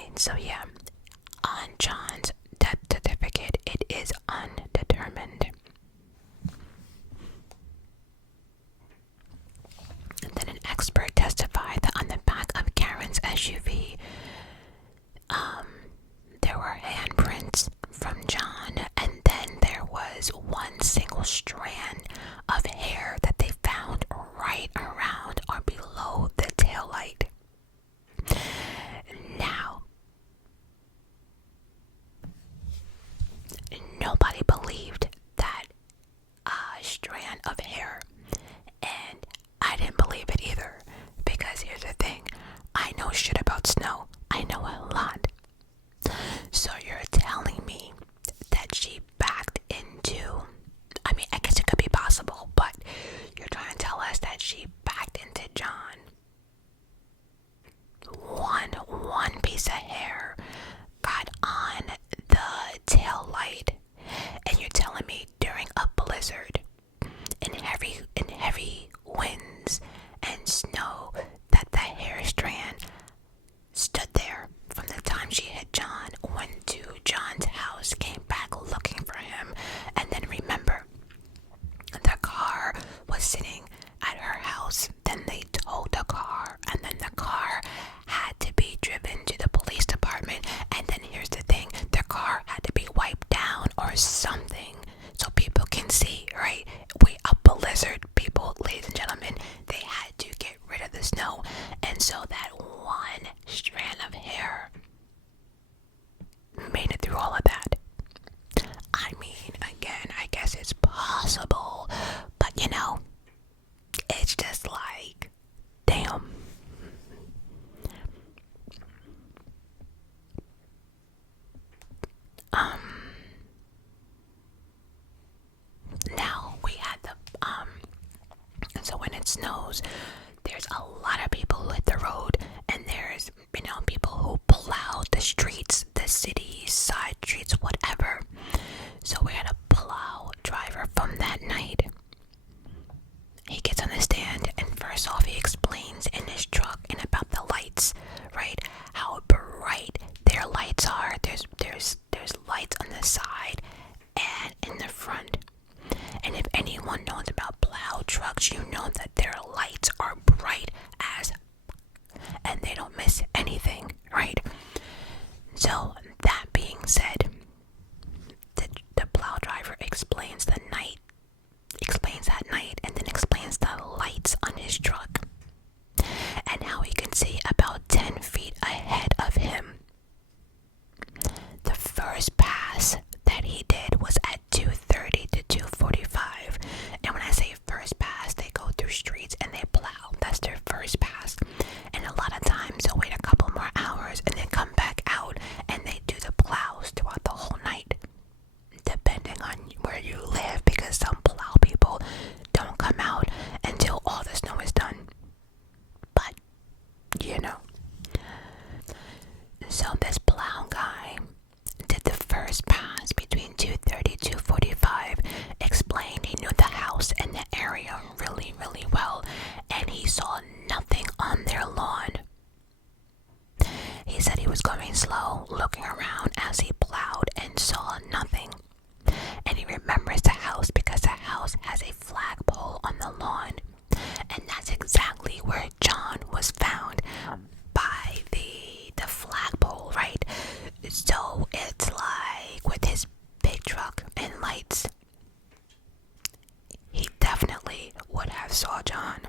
Alright, so yeah, on John's death certificate, it is undetermined. And then an expert testified that on the back of Karen's SUV, there were handprints from John, and then there was one single strand of hair that they found right around or below the taillight. Now, nobody believed that strand of hair, and I didn't believe it either, because here's the thing, I know shit about snow. I know a lot. So you're telling me that she backed into, I mean, I guess it could be possible, but you're trying to tell us that she backed into John. One piece of hair got on the tail light, and you're telling me during a blizzard, in heavy winds and snow, that the hair strand stood there from the time she hit John, went to John's house, came back looking for him, and then remember, the car was sitting at her house. Then they towed the car, and then the car had to be driven to the police department, and then here's the thing, the car had to be wiped down or something so people can see, right? A blizzard, people, ladies and gentlemen, they had to get rid of the snow, and so that one strand of hair made it through all of that. I mean, again, I guess it's possible, but you know, it's just like, damn. Now we had the so when it snows, there's a lot of people who hit the road, and there's, you know, people who plow the streets, the cities, side streets, whatever. So we had a plow driver from that night. He gets on the stand, and first off, he explains in his truck and about the lights, right? How bright their lights are. There's lights on the side and in the front. And if anyone knows about plow trucks, you know that their lights are bright as, and they don't miss anything, right? So that being said, the plow driver explains that night, and then explains the lights on his truck, and how he can see about 10 feet ahead of him. The first pass that he did was at 2:30 to 2:45, and when I say first pass, they go through streets and they plow. That's their first pass, and a lot of times they'll wait a couple more hours and then come back out, and they do the plows throughout the whole night, depending on where you live, because some plow people don't come out until all the snow is done. But you know, so this plow guy did the first pass between 2:30 to 2:45, explained he knew the house and the area really, really well, and he saw nothing on their lawn. He said he was going slow, looking around as he plowed, and saw nothing. And he remembers the house because the house has a flagpole on the lawn, and that's exactly where John was found, by the flagpole, right? So it's like with his big truck and lights, he definitely would have saw John,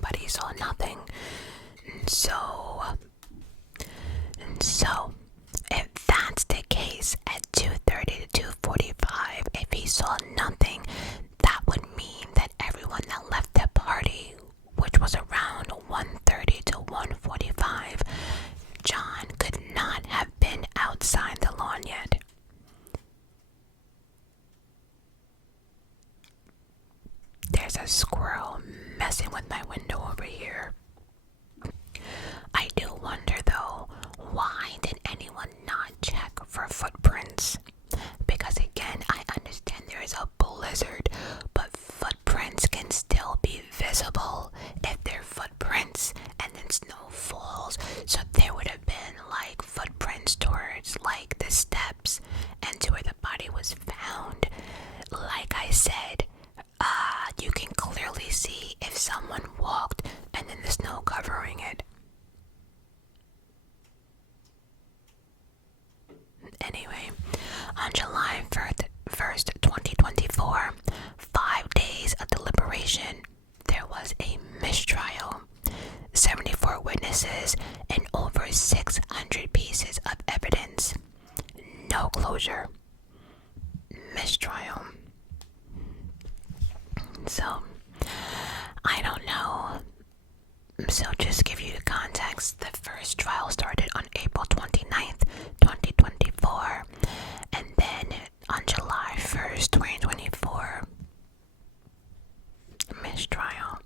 but he saw nothing. So if that's the case, at 2:30 accusation, there was a mistrial, 74 witnesses, and over 600 pieces of evidence. No closure. Mistrial. So, I don't know. So, just give you the context. The first trial started on April 29th, 2024, and then on July 1st, 2024, mistrial.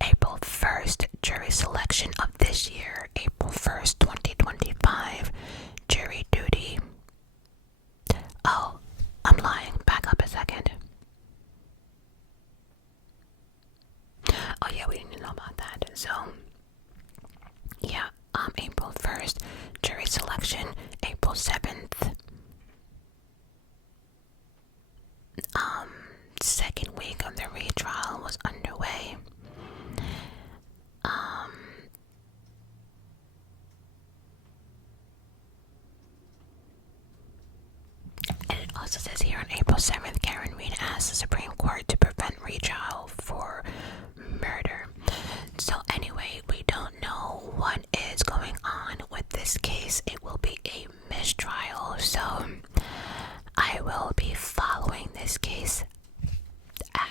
April 1st, jury selection of this year, April 1st, 2025, jury duty. Oh, I'm lying. Back up a second. Oh yeah, we didn't know about that. So, yeah, April 1st, jury selection, April 7th. Second week of the retrial was underway. And it also says here on April 7th, Karen Reed asked the Supreme Court to prevent retrial for murder. So anyway, we don't know what is going on with this case. It will be a mistrial, so I will be following this case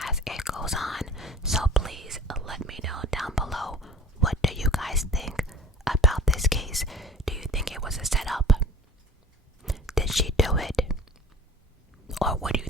as it goes on. So please let me know down below, what do you guys think about this case? Do you think it was a setup? Did she do it? Or what do you